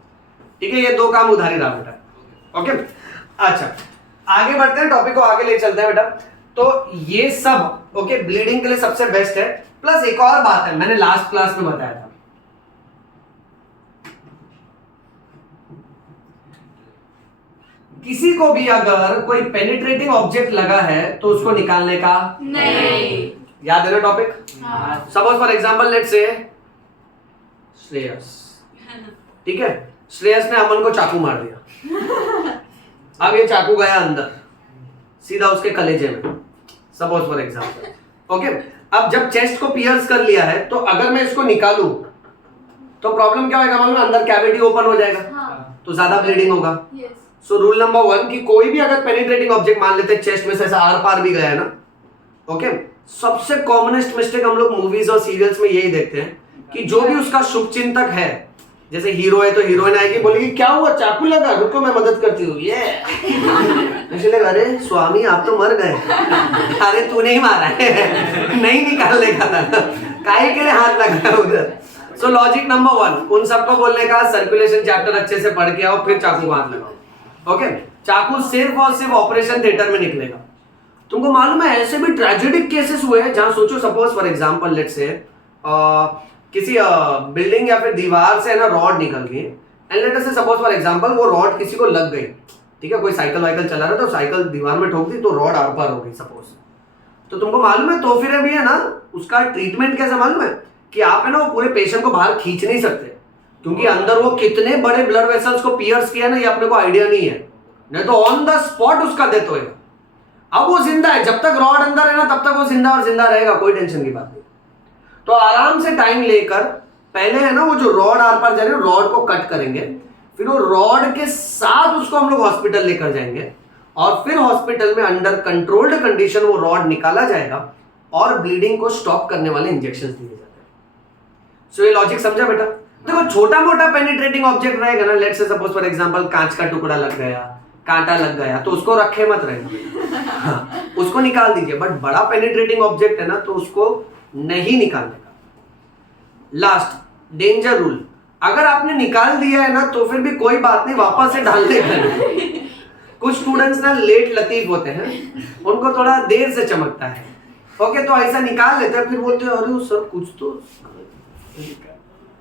ठीक है? ये 2 काम उधारी रहा बेटा। ओके, अच्छा आगे बढ़ते हैं, टॉपिक को आगे ले चलते हैं बेटा। तो ये सब ओके ब्लीडिंग के लिए सबसे बेस्ट है। प्लस एक और बात है, मैंने लास्ट क्लास में बताया था, किसी को भी अगर कोई पेनिट्रेटिंग ऑब्जेक्ट लगा है तो उसको निकालने का नहीं। याद है ना topic? Suppose for example let's say Shreyas, ठीक है, श्रेयस ने अमन को चाकू मार दिया। अब ये चाकू गया अंदर सीधा उसके कलेजे में, सपोज फॉर एग्जांपल। ओके, अब जब चेस्ट को पियर्स कर लिया है तो अगर मैं इसको निकालूं तो प्रॉब्लम क्या होगा मालूम है? अंदर कैविटी ओपन हो जाएगा, तो ज्यादा ब्लीडिंग होगा। सो रूल नंबर 1 कि कोई भी अगर पेनिट्रेटिंग ऑब्जेक्ट मान लेते हैं चेस्ट में से ऐसा आर पार भी गया है ना, ओके, सबसे कॉमनेस्ट मिस्टेक हम लोग मूवीज और सीरियल्स में यही देखते हैं कि जो भी उसका शुभ चिंतक है, जैसे हीरो है तो हीरोइन आएगी बोलेगी क्या हुआ, चाकू लगा, रुको मैं मदद करती हूँ, ये इसलिए अरे स्वामी आप तो मर गए। अरे तूने ही मारा है, नहीं निकालने का था, काहे के लिए हाथ लगाया उधर। सो लॉजिक नंबर 1 उन सबको बोलने का, सर्कुलेशन चैप्टर अच्छे से पढ़ के आओ, फिर चाकू को हाथ लगाओ। ओके, चाकू सिर्फ और सिर्फ ऑपरेशन थिएटर में निकलेगा। तुमको मालूम है ऐसे भी ट्रेजेडिक केसेस हुए हैं जहां सोचो suppose for example let's say किसी बिल्डिंग या फिर दीवार से ना रॉड निकल गई, एंड लेट अस से सपोज फॉर एग्जांपल वो रॉड किसी को लग गई, ठीक है, कोई साइकिल वाइकल चला रहा था तो साइकिल दीवार में ठोक दी तो रॉड आर पार हो गई सपोज। तो तुमको मालूम है तो फिर भी है ना उसका ट्रीटमेंट कैसा मालूम है कि आप है ना वो पूरे पेशेंट को बाहर खींच नहीं सकते, क्योंकि अंदर वो कितने बड़े ब्लड वेसल्स को पियर्स किया ना ये अपने को आइडिया नहीं है, नहीं तो ऑन द स्पॉट उसका डेथ होएगा। अब वो जिंदा है, जब तक रॉड अंदर है ना तब तक वो जिंदा और जिंदा रहेगा, कोई टेंशन की बात नहीं। तो आराम से टाइम लेकर पहले है ना वो जो रॉड आर पार जा रही है रॉड को कट करेंगे, फिर वो रॉड के साथ उसको हम लोग हॉस्पिटल लेकर जाएंगे और फिर हॉस्पिटल में अंडर कंट्रोल्ड कंडीशन वो रॉड निकाला जाएगा और ब्लीडिंग को स्टॉप करने वाले इंजेक्शन दिए जाते हैं। सो ये लॉजिक समझा बेटा? देखो छोटा मोटा पेनिट्रेटिंग ऑब्जेक्ट रहेगा ना, let's say suppose for example कांच का टुकड़ा लग गया, कांटा लग गया, तो उसको रखे मत रहेगा, हाँ, उसको निकाल दीजिए। बट बड़ा पेनिट्रेटिंग ऑब्जेक्ट है ना तो उसको नहीं निकालने का, लास्ट डेंजर रूल, अगर आपने निकाल दिया है ना तो फिर भी कोई बात नहीं, वापस से डालने का नहीं। कुछ स्टूडेंट्स ना लेट लतीफ होते हैं, उनको थोड़ा देर से चमकता है। ओके, तो ऐसा निकाल लेते हैं, फिर बोलते हैं अरे सर कुछ तो,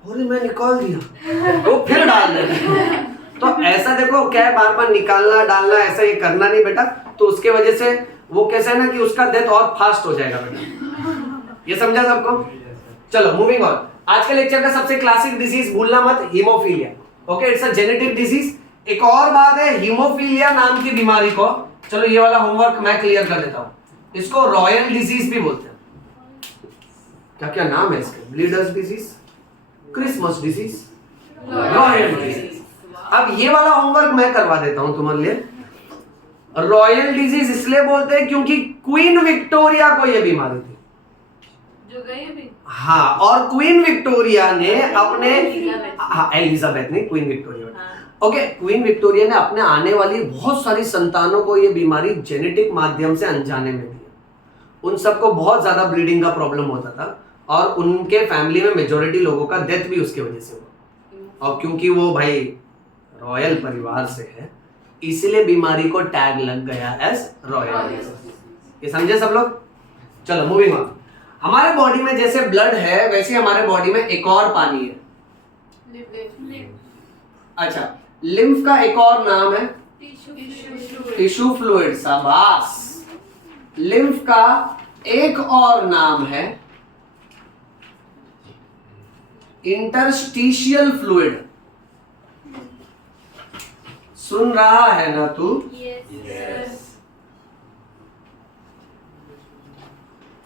अरे मैं निकाल दिया, तो फिर डाल देते हैं। तो ऐसा देखो क्या है, बार बार निकालना डालना ऐसा ये करना नहीं बेटा, तो उसके वजह से वो कैसा है ना कि उसका डेथ और फास्ट हो जाएगा बेटा। ये समझा सबको? चलो मूविंग ऑन। आज के लेक्चर का सबसे क्लासिक डिजीज भूलना मत, haemophilia. Okay, it's a genetic disease. एक और बात है, हीमोफीलिया नाम की बीमारी को, चलो ये वाला होमवर्क मैं क्लियर कर देता हूं, इसको रॉयल डिजीज भी बोलते हैं। क्या क्या नाम है इसके? Bleeders disease, Christmas disease, royal disease. अब ये वाला होमवर्क मैं करवा देता हूं तुम्हारे लिए। रॉयल डिजीज इसलिए बोलते हैं क्योंकि क्वीन विक्टोरिया को यह बीमारी थी, जो गई भी। हाँ, और क्वीन विक्टोरिया ने अपने, हाँ एलिजाबेथ नहीं, queen Victoria. Okay, queen Victoria ने अपने आने वाली बहुत सारी संतानों को ये बीमारी जेनेटिक माध्यम से अनजाने में दी। उन सबको बहुत ज्यादा ब्लीडिंग का प्रॉब्लम होता था और उनके फैमिली में मेजॉरिटी लोगों का डेथ भी उसके वजह से हुआ। और क्योंकि वो भाई रॉयल परिवार से है, इसीलिए बीमारी को टैग लग गया एज रॉयल। ये समझे सब लोग? चलो मूविंग ऑन। हमारे बॉडी में जैसे ब्लड है वैसे हमारे बॉडी में एक और पानी है। अच्छा, लिम्फ का एक और नाम है टिश्यू फ्लूइड। शाबाश। लिम्फ का एक और नाम है इंटरस्टिशियल फ्लूइड। सुन रहा है ना तू?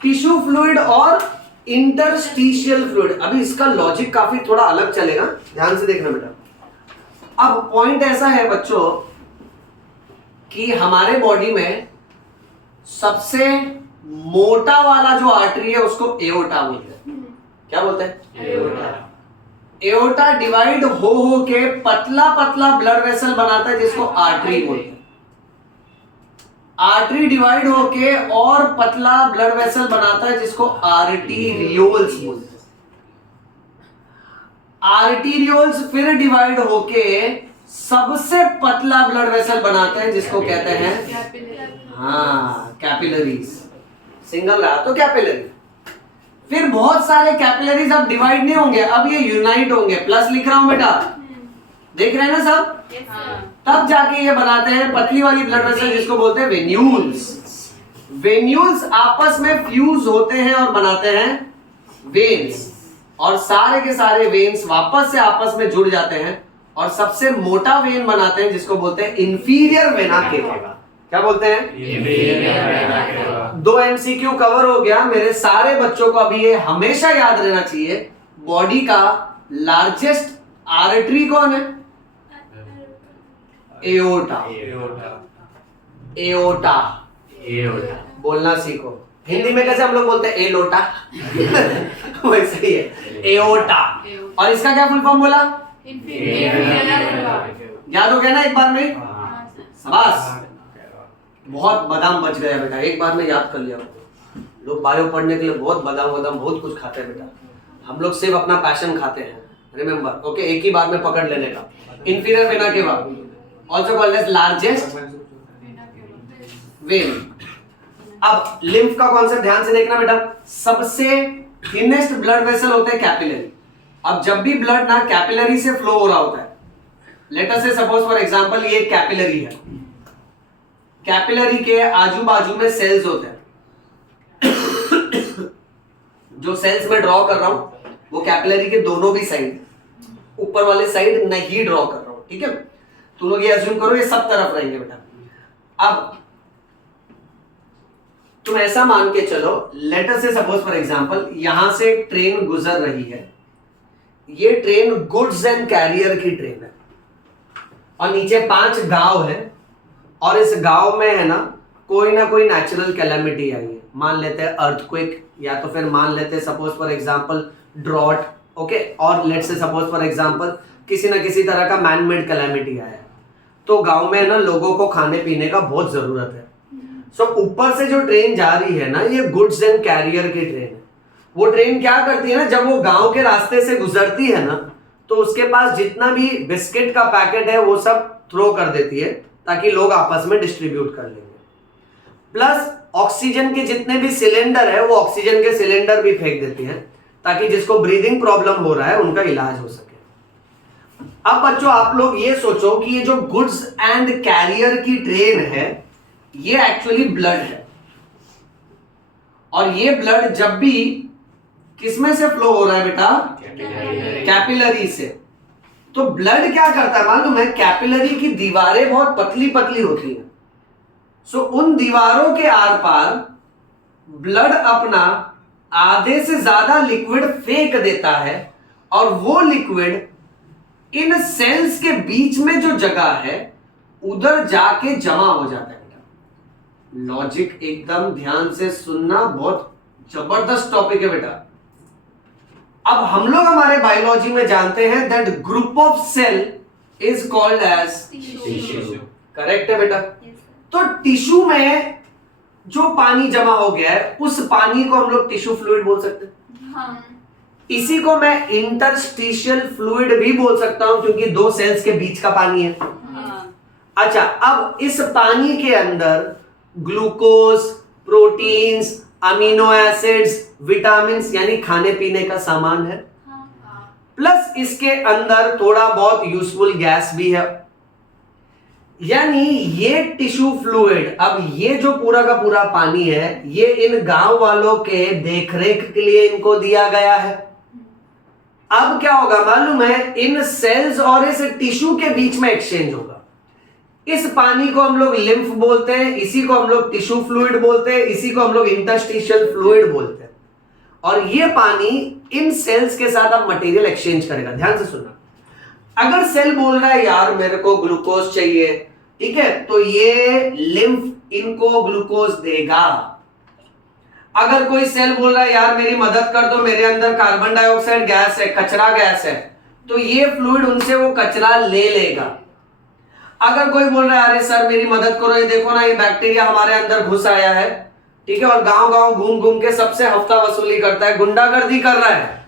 टिश्यू फ्लूइड और इंटरस्टिशियल फ्लूइड। अभी इसका लॉजिक काफी थोड़ा अलग चलेगा, ध्यान से देखना बेटा। अब पॉइंट ऐसा है बच्चों कि हमारे बॉडी में सबसे मोटा वाला जो आर्टरी है उसको एओर्टा बोलते हैं। क्या बोलते हैं? एओर्टा डिवाइड हो के पतला पतला ब्लड वेसल बनाता है जिसको आर्टरी बोलते हैं। आर्टरी डिवाइड होके और पतला ब्लड वेसल बनाता है जिसको आर्टीरियोल्स बोलते हैं। आर्टीरियोल्स फिर डिवाइड होके सबसे पतला ब्लड वेसल बनाते हैं जिसको कहते हैं, हाँ, कैपिलरीज। सिंगल रहा तो कैपिलरी। फिर बहुत सारे कैपिलरीज अब डिवाइड नहीं होंगे, अब ये यूनाइट होंगे। प्लस लिख रहा हूं बेटा, देख रहे हैं ना सब? तब जाके ये बनाते हैं पतली वाली ब्लड वेसल जिसको बोलते हैं वेन्यूल्स। वेन्यूल्स आपस में फ्यूज होते हैं और बनाते हैं वेन्स, और सारे के सारे वेन्स वापस से आपस में जुड़ जाते हैं और सबसे मोटा वेन बनाते हैं जिसको बोलते हैं इंफीरियर वेना केवा। क्या बोलते हैं? 2 MCQ कवर हो गया मेरे सारे बच्चों को। अभी ये हमेशा याद रहना चाहिए, बॉडी का लार्जेस्ट आर्टरी कौन है? एओर्टा। एओर्टा बोलना सीखो। हिंदी में कैसे हम लोग बोलते हैं ए लोटा वैसे ही है एओर्टा। और इसका क्या फुल फॉर्म बोला? याद हो गया ना एक बार में? बस बहुत बादाम बच गया बेटा, एक बार में याद कर लिया। लोग बायो पढ़ने के लिए बहुत बादाम बहुत कुछ खाते हैं बेटा, हम लोग सिर्फ अपना पैशन खाते हैं। रिमेंबर, ओके, एक ही बार में पकड़ लेने का। Inferior vena cava, also called as largest vein. अब लिम्फ का कॉन्सेप्ट ध्यान से देखना बेटा। सबसे थिनेस्ट ब्लड वेसल होते हैं कैपिलरी। अब जब भी ब्लड ना कैपिलरी से फ्लो हो रहा होता है, लेट अस से सपोज फॉर एग्जांपल ये कैपिलरी है, कैपिलरी के आजू बाजू में सेल्स होते हैं। जो सेल्स में ड्रॉ कर रहा हूं वो कैपिलरी के दोनों भी साइड, ऊपर वाले साइड नहीं ड्रॉ कर रहा हूं, ठीक है? तुम लोग ये अज्यूम करो ये सब तरफ रहेंगे बेटा। अब तुम ऐसा मान के चलो, लेट अस से सपोज फॉर एग्जांपल यहां से ट्रेन गुजर रही है, ये ट्रेन गुड्स एंड कैरियर की ट्रेन है और नीचे 5 गांव है और इस गांव में है ना कोई नेचुरल कैलेमिटी आई है। मान लेते हैं अर्थक्वेक, या तो फिर मान लेते हैं suppose for example drought, okay, और let say suppose for example किसी ना किसी तरह का मैन मेड कैलेमिटी आया है। तो गांव में है ना लोगों को खाने पीने का बहुत जरूरत है। सो ऊपर से जो ट्रेन जा रही है ना, ये गुड्स एंड कैरियर की ट्रेन है। वो ट्रेन क्या करती है ना, जब वो गांव के रास्ते से गुजरती है ना, तो उसके पास जितना भी बिस्किट का पैकेट है वो सब थ्रो कर देती है ताकि लोग आपस में डिस्ट्रीब्यूट कर लेंगे। प्लस ऑक्सीजन के जितने भी सिलेंडर है वो ऑक्सीजन के सिलेंडर भी फेंक देती है ताकि जिसको ब्रीदिंग प्रॉब्लम हो रहा है उनका इलाज हो सके। अब बच्चों आप लोग ये सोचो कि ये जो गुड्स एंड कैरियर की ट्रेन है ये एक्चुअली ब्लड है, और ये ब्लड जब भी किसमें से फ्लो हो रहा है बेटा, कैपिलरी से। तो ब्लड क्या करता है मालूम है, कैपिलरी की दीवारें बहुत पतली पतली होती हैं, सो उन दीवारों के आर पार ब्लड अपना आधे से ज्यादा लिक्विड फेंक देता है, और वो लिक्विड इन सेल्स के बीच में जो जगह है उधर जाके जमा हो जाता है। बेटा लॉजिक एकदम ध्यान से सुनना, बहुत जबरदस्त टॉपिक है बेटा। अब हम लोग हमारे बायोलॉजी में जानते हैं that group of cell is called as tissue, correct है बेटा। तो टिश्यू में जो पानी जमा हो गया है उस पानी को हम लोग टिश्यू फ्लूइड बोल सकते हैं। हाँ। इसी को मैं इंटरस्टिशियल फ्लूइड भी बोल सकता हूं क्योंकि दो सेल्स के बीच का पानी है। हाँ। अच्छा, अब इस पानी के अंदर glucose, proteins, amino acids, vitamins यानी खाने पीने का सामान है, प्लस इसके अंदर थोड़ा बहुत यूजफुल गैस भी है। यानी ये टिश्यू फ्लूइड, अब ये जो पूरा का पूरा पानी है ये इन गांव वालों के देखरेख के लिए इनको दिया गया है। अब क्या होगा मालूम है, इन सेल्स और इस टिश्यू के बीच में एक्सचेंज होगा। इस पानी को हम लोग लिम्फ बोलते हैं, इसी को हम लोग टिश्यू फ्लूइड बोलते हैं, इसी को हम लोग इंटरस्टिशियल फ्लूइड बोलते हैं। और ये पानी इन सेल्स के साथ अब मटेरियल एक्सचेंज करेगा। ध्यान से सुनना, अगर सेल बोल रहा है यार मेरे को ग्लूकोज चाहिए, ठीक है, तो ये लिम्फ इनको ग्लूकोज देगा। अगर कोई सेल बोल रहा है यार मेरी मदद कर दो, मेरे अंदर कार्बन डाइऑक्साइड गैस है, कचरा गैस है, तो ये फ्लूइड उनसे वो कचरा ले लेगा। अगर कोई बोल रहा है अरे सर मेरी मदद करो, ये देखो ना ये बैक्टीरिया हमारे अंदर घुस आया है, ठीक है, और गांव गांव घूम घूम के सबसे हफ्ता वसूली करता है, गुंडागर्दी कर रहा है,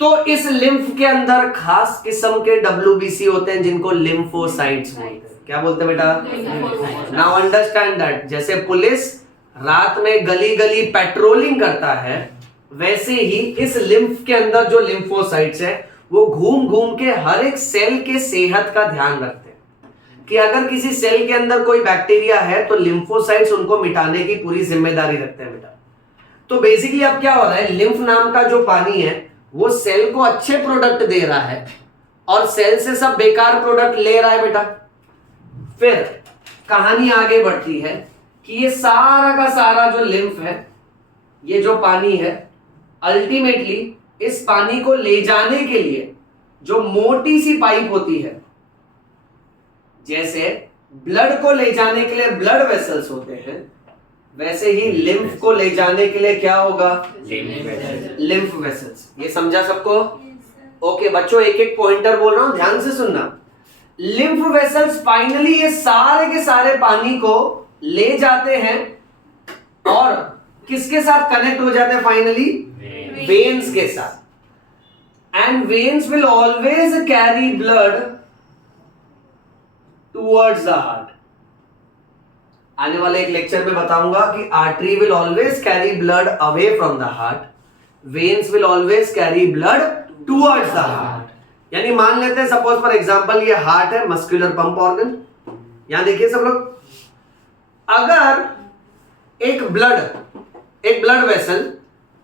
तो इस लिम्फ के अंदर खास किस्म के WBC होते हैं जिनको लिम्फोसाइट्स बोलते हैं। क्या बोलते हैं बेटा? नाउ अंडरस्टैंड दैट, जैसे पुलिस रात में गली गली पेट्रोलिंग करता है, वैसे ही इस लिम्फ के अंदर जो लिम्फोसाइट्स है वो घूम घूम के हर एक सेल के सेहत का ध्यान रखते हैं कि अगर किसी सेल के अंदर कोई बैक्टीरिया है तो लिम्फोसाइट्स उनको मिटाने की पूरी जिम्मेदारी रखते हैं बेटा। तो बेसिकली अब क्या हो रहा है, लिम्फ नाम का जो पानी है वो सेल को अच्छे प्रोडक्ट दे रहा है और सेल से सब बेकार प्रोडक्ट ले रहा है बेटा। फिर कहानी आगे बढ़ती है कि ये सारा का सारा जो लिम्फ है, ये जो पानी है, अल्टीमेटली इस पानी को ले जाने के लिए जो मोटी सी पाइप होती है, जैसे ब्लड को ले जाने के लिए ब्लड वेसल्स होते हैं, वैसे ही लिम्फ को ले जाने के लिए क्या होगा, लिम्फ वेसल्स। ये समझा सबको? ओके बच्चों, एक एक पॉइंटर बोल रहा हूं, ध्यान से सुनना। लिम्फ वेसल्स फाइनली ये सारे के सारे पानी को ले जाते हैं और किसके साथ कनेक्ट हो जाते हैं फाइनली? वेन्स के साथ। And veins will always carry blood towards the heart. आने वाले एक लेक्चर में बताऊंगा कि artery will always carry blood away from the heart, veins will always carry blood towards the heart. यानी मान लेते हैं सपोज फॉर एग्जांपल ये हार्ट है, मस्कुलर पंप ऑर्गन। यहां देखिए सब लोग, अगर एक ब्लड वेसल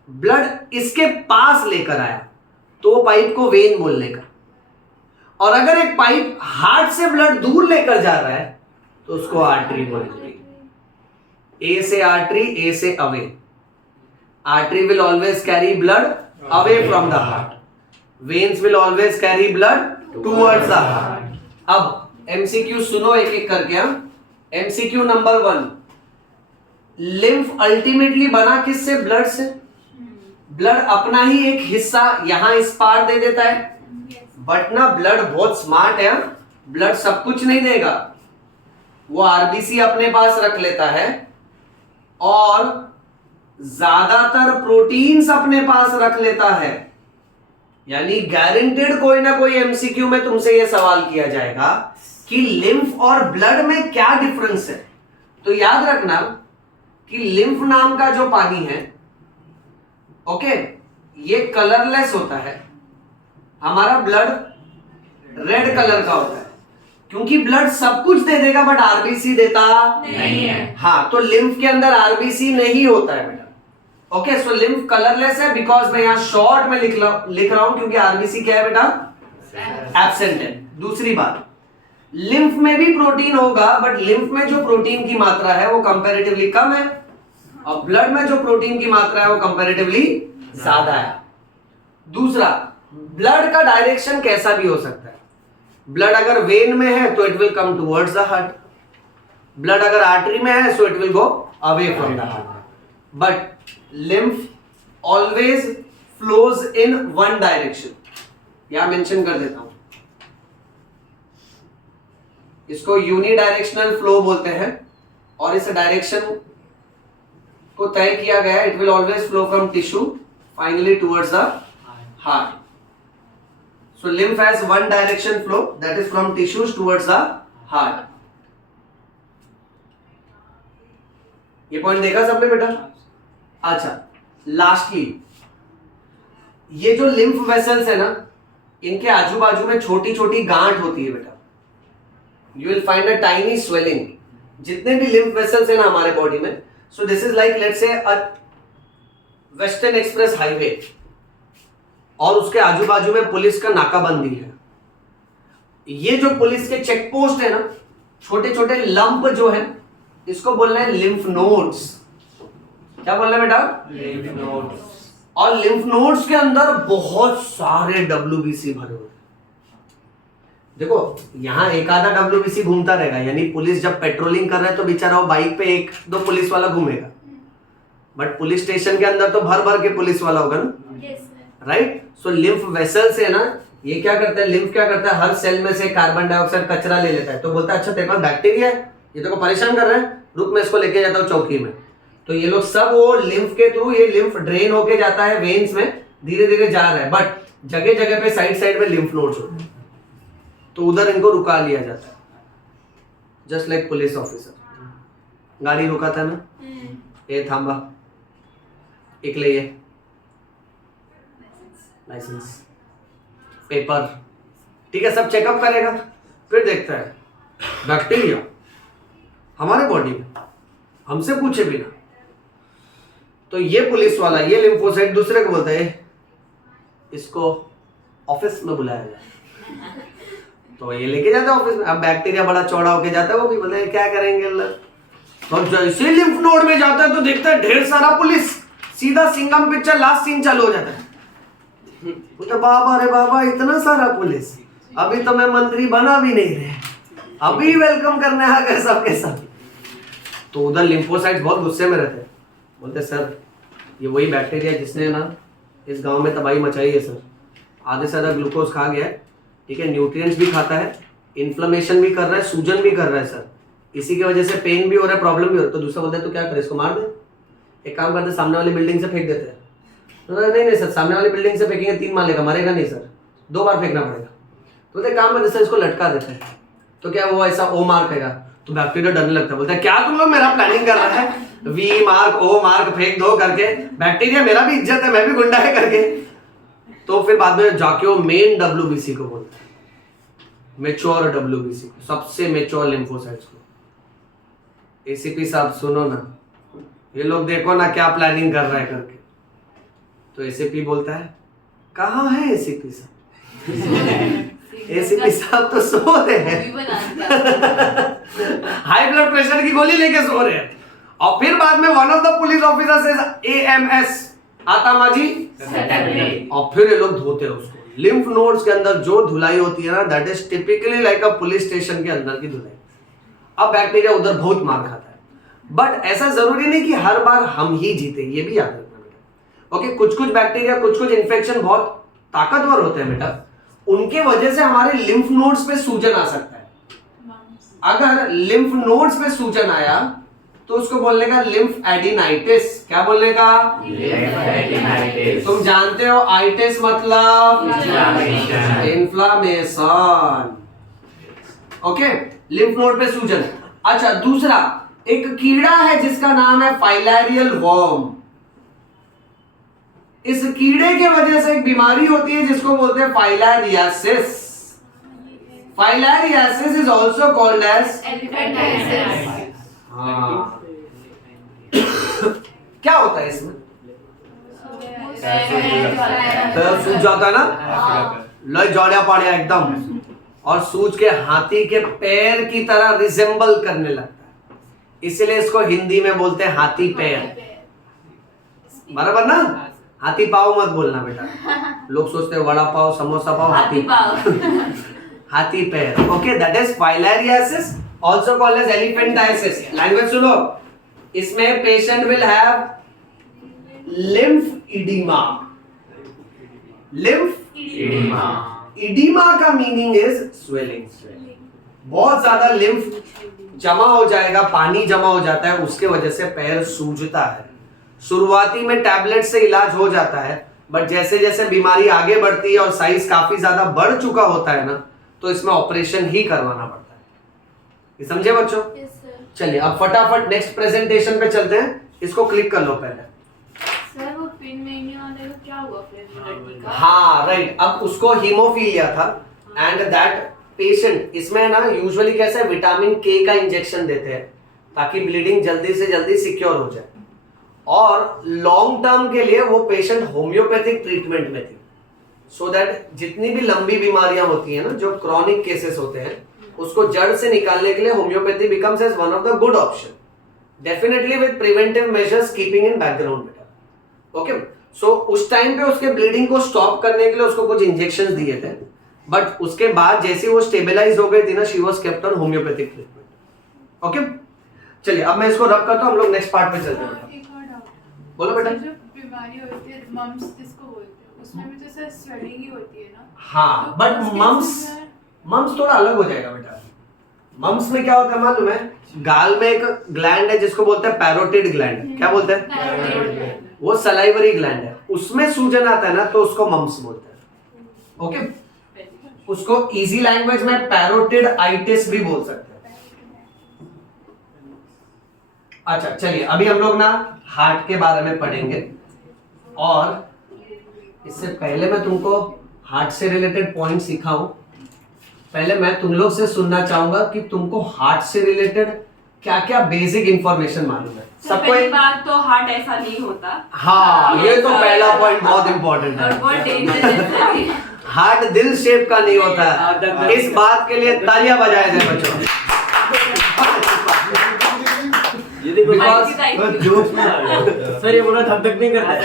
ब्लड इसके पास लेकर आया तो वो पाइप को वेन बोलने का, और अगर एक पाइप हार्ट से ब्लड दूर लेकर जा रहा है तो उसको आर्टरी बोलेंगे। ए से आर्टरी, ए से away. Artery will always carry blood away from the heart, veins will always carry blood towards the heart. अब एमसीक्यू सुनो एक एक करके। एमसीक्यू नंबर 1, लिम्फ अल्टीमेटली बना किससे? ब्लड से। ब्लड अपना ही एक हिस्सा यहां इस पार दे देता है, बट ना ब्लड बहुत स्मार्ट है, ब्लड सब कुछ नहीं देगा, वो आरबीसी अपने पास रख लेता है और ज्यादातर प्रोटीन्स अपने पास रख लेता है। यानी गारंटेड कोई ना कोई एमसीक्यू में तुमसे यह सवाल किया जाएगा कि लिम्फ और ब्लड में क्या डिफरेंस है। तो याद रखना कि लिम्फ नाम का जो पानी है, ओके, ये कलरलेस होता है। हमारा ब्लड रेड कलर का होता है, क्योंकि ब्लड सब कुछ दे देगा बट आरबीसी देता नहीं है। हाँ, तो लिम्फ के अंदर आरबीसी नहीं होता है बेटा। ओके, सो लिम्फ कलरलेस है बिकॉज मैं यहां शॉर्ट में लिख रहा हूं क्योंकि आरबीसी क्या है बेटा, एब्सेंट है। दूसरी बात, लिम्फ में भी प्रोटीन होगा बट लिम्फ में जो प्रोटीन की मात्रा है वो कंपैरेटिवली कम है, और ब्लड में जो प्रोटीन की मात्रा है वो कंपैरेटिवली ज्यादा है। दूसरा, ब्लड का डायरेक्शन कैसा भी हो सकता है। ब्लड अगर वेन में है तो it will come towards the heart, blood अगर आर्टरी में है so it will go away from the heart, but lymph always flows in one direction. यहां मेंशन कर देता हूं, इसको यूनिडायरेक्शनल फ्लो बोलते हैं, और इस डायरेक्शन को तय किया गया, it will always flow from tissue finally towards the heart. So lymph has one direction flow, that is from tissues towards the heart. ये पॉइंट देखा सबने बेटा? अच्छा, लास्टली ये जो लिम्फ वेसल्स है ना, इनके आजू बाजू में छोटी छोटी गांठ होती है बेटा। You will find a tiny swelling. जितने भी लिम्फ वेसल्स है ना हमारे बॉडी में, सो this is like let's say a western express highway, और उसके आजू बाजू में पुलिस का नाकाबंदी है। ये जो पुलिस के चेक पोस्ट है ना, छोटे छोटे लंप जो है, इसको बोलना है लिम्फ नोड्स। क्या बोलना है बेटा? Lymph nodes. और लिम्फ नोड्स के अंदर बहुत सारे डब्ल्यूबीसी भरे हुए। देखो यहां एक आधा डब्ल्यूबीसी घूमता रहेगा, यानी पुलिस जब पेट्रोलिंग कर रहे हैं तो बेचारा वो बाइक पे एक दो पुलिस वाला घूमेगा, बट पुलिस स्टेशन के अंदर तो भर भर के पुलिस वाला होगा ना, राइट? सो लिम्फ वेसल्स है ना, ये क्या करता है, लिम्फ क्या करता है, हर सेल में से कार्बन डाइऑक्साइड कचरा ले लेता है। तो बोलता है अच्छा तेरे पास बैक्टीरिया है, ये तेरे को परेशान कर रहा है, रुक मैं इसको लेके जाता हूँ चौकी में। तो ये लोग सब वो लिम्फ के थ्रू, ये लिम्फ ड्रेन होके जाता है वेन्स में, धीरे धीरे जा रहा है, बट जगह जगह पे साइड साइड में लिम्फ नोड्स होते हैं, तो उधर इनको रुका लिया जाता है। जस्ट लाइक पुलिस ऑफिसर, गाड़ी रुका था ना, ये थांबा, एक ले ये लाइसेंस, पेपर, ठीक है, सब चेकअप करेगा, फिर देखता है बैक्टीरिया हमारे बॉडी में, हमसे पूछे बिना। तो ये पुलिस वाला, ये लिम्फोसाइट दूसरे को बोलता है इसको ऑफिस में बुलाया जाए, तो ये लेके जाता है ऑफिस में। अब बैक्टीरिया बड़ा चौड़ा होके जाता है, वो भी बोलता है क्या करेंगे अल्लाह। तो जैसे लिम्फ नोड में जाता है तो देखता है ढेर सारा पुलिस, सीधा सिंघम पिक्चर लास्ट सीन चालू हो जाता है। तो बाबा रे बाबा, इतना सारा पुलिस, अभी तो मैं मंत्री बना भी नहीं रहे, अभी वेलकम करने आ गए सबके सब। तो उधर लिम्फोसाइट्स बहुत गुस्से में रहते हैं, बोलते सर ये वही बैक्टीरिया जिसने ना इस गांव में तबाही मचाई है सर, आधे से ज़्यादा ग्लूकोज खा गया है, ठीक है, न्यूट्रिएंट्स भी खाता है, इन्फ्लेमेशन भी कर रहा है, सूजन भी कर रहा है सर, इसी की वजह से पेन भी हो रहा है, प्रॉब्लम भी हो रहा है। तो दूसरा बोलता है तो क्या करे, इसको मार दे, एक काम करते सामने वाली बिल्डिंग से फेंक देते हैं। तो नहीं सर, सामने वाली बिल्डिंग से फेंकेंगे 3 माले का, मरेगा नहीं सर, 2 बार फेंकना पड़ेगा। तो एक काम करते सर, इसको लटका देते हैं, तो क्या वो ऐसा ओ मार्क है? तो बैक्टीरिया डरने लगता है, बोलता है क्या तुम लोग मेरा प्लानिंग कर रहा है, वी मार्क ओ मार्क फेंक दो करके, बैक्टीरिया मेरा भी इज्जत है, मैं भी गुंडा है करके। तो फिर बाद में जाके वो मेन डब्ल्यूबीसी को बोलता है, मेच्योर डब्ल्यूबीसी, सबसे मेच्योर लिम्फोसाइट्स को, एसीपी साहब सुनो ना, ये लोग देखो ना क्या प्लानिंग कर रहा है करके। तो एसीपी बोलता है कहाँ है एसीपी साहब? एसीपी साहब तो सो रहे हैं, हाई ब्लड प्रेशर की गोली लेके सो रहे हैं। और फिर बाद में one of the police officer से एएमएस आता माजी, और फिर ये लोग धोते हैं उसको। लिम्फ नोड्स के अंदर जो धुलाई होती है ना, that is typically like a police station के अंदर की धुलाई। अब बैक्टीरिया उधर बहुत मार खाता है, बट ऐसा जरूरी नहीं कि हर बार हम ही जीते, ये भी याद रखना बेटा। ओके, कुछ कुछ बैक्टीरिया, कुछ कुछ इन्फेक्शन बहुत ताकतवर होते हैं बेटा, उनके वजह से हमारे लिम्फ नोड्स पे सूजन आ सकता है। अगर लिम्फ नोड्स पे सूजन आया तो उसको बोलने का लिम्फेडिनाइटिस। क्या बोलने का? Lymphadeninitis. तुम जानते हो आइटिस मतलब Inflammation. Inflammation. Okay, lymph node पे सूजन। अच्छा, दूसरा एक कीड़ा है जिसका नाम है फाइलेरियल वर्म। इस कीड़े के वजह से एक बीमारी होती है जिसको बोलते हैं filariasis. Filariasis is also called as हाँ। क्या होता है इसमें? पैर सूज जाता है ना, लय जौड़िया पाड़िया एकदम, और सूज के हाथी के पैर की तरह रिजेंबल करने लगता है, इसलिए इसको हिंदी में बोलते हैं हाथी पैर। बराबर ना? हाथी पाव मत बोलना बेटा, लोग सोचते हैं वड़ा पाव, समोसा पाव, हाथी हाथी पैर। Okay, that is filariasis, also called as elephantiasis. Language सुनो, इसमें patient will have lymphedema. Edema. Edema का मीनिंग इज स्वेलिंग। बहुत ज्यादा लिम्फ जमा हो जाएगा, पानी जमा हो जाता है, उसके वजह से पैर सूजता है। शुरुआती में टैबलेट से इलाज हो जाता है, बट जैसे जैसे बीमारी आगे बढ़ती है और साइज काफी ज्यादा बढ़ चुका होता है ना, तो इसमें ऑपरेशन ही करवाना पड़ता है। ये समझे बच्चों? चलिए अब फटाफट नेक्स्ट प्रेजेंटेशन पे चलते हैं। इसको क्लिक कर लो पहले। सर वो पिन में नहीं आने का क्या हुआ फिर लड़की का? हाँ राइट, अब उसको हीमोफीलिया था एंड दैट पेशेंट, इसमें ना यूजुअली कैसे है, विटामिन के का इंजेक्शन देते हैं ताकि ब्लीडिंग जल्दी से जल्दी सिक्योर हो जाए, और लॉन्ग टर्म के लिए वो पेशेंट होम्योपैथिक ट्रीटमेंट में थी, सो दैट जितनी भी लंबी बीमारियां होती हैं ना, जो क्रॉनिक केसेस होते हैं, उसको जड़ से निकालने के लिए homeopathy becomes as one of the good option, definitely with preventive measures keeping in background बेटा। ओके, सो उस टाइम पे उसके ब्लीडिंग को स्टॉप करने के लिए उसको कुछ इंजेक्शंस दिए थे, बट उसके बाद जैसे वो स्टेबलाइज हो गई थी ना, she was kept on homeopathic treatment. Okay, चलिए अब मैं इसको रब करता हूं, हम लोग नेक्स्ट पार्ट पे चलते हैं। एक और डाउट, बोलो बेटा। जो बीमारी होती है मम्स जिसको बोलते हैं, उसमें भी तो सर स्वेलिंग ही होती है ना? हाँ, तो बट उसके मम्स थोड़ा अलग हो जाएगा बेटा। मम्स में क्या होता है मालूम है? गाल में एक ग्लैंड है जिसको बोलते हैं पैरोटिड ग्लैंड। क्या बोलते हैं? वो सलाइवरी ग्लैंड है, उसमें सूजन आता है ना, तो उसको मम्स बोलते हैं। ओके, उसको इजी लैंग्वेज में पैरोटिड आइटिस भी बोल सकते हैं। अच्छा चलिए, अभी हम लोग ना हार्ट के बारे में पढ़ेंगे, और इससे पहले मैं तुमको हार्ट से रिलेटेड पॉइंट सिखाऊं, पहले मैं तुम लोग से सुनना चाहूंगा कि तुमको हार्ट से रिलेटेड क्या क्या बेसिक इंफॉर्मेशन मालूम है। सबको पहली बात तो हार्ट ऐसा नहीं होता। हाँ, ये तो पहला पॉइंट बहुत इंपॉर्टेंट और है। बहुत डेंजरस है। हार्ट दिल शेप का नहीं होता है। इस बात के लिए तालियां बजाए जाए बच्चों। ये देखो Because सर, ये बोला धक धक नहीं करता है।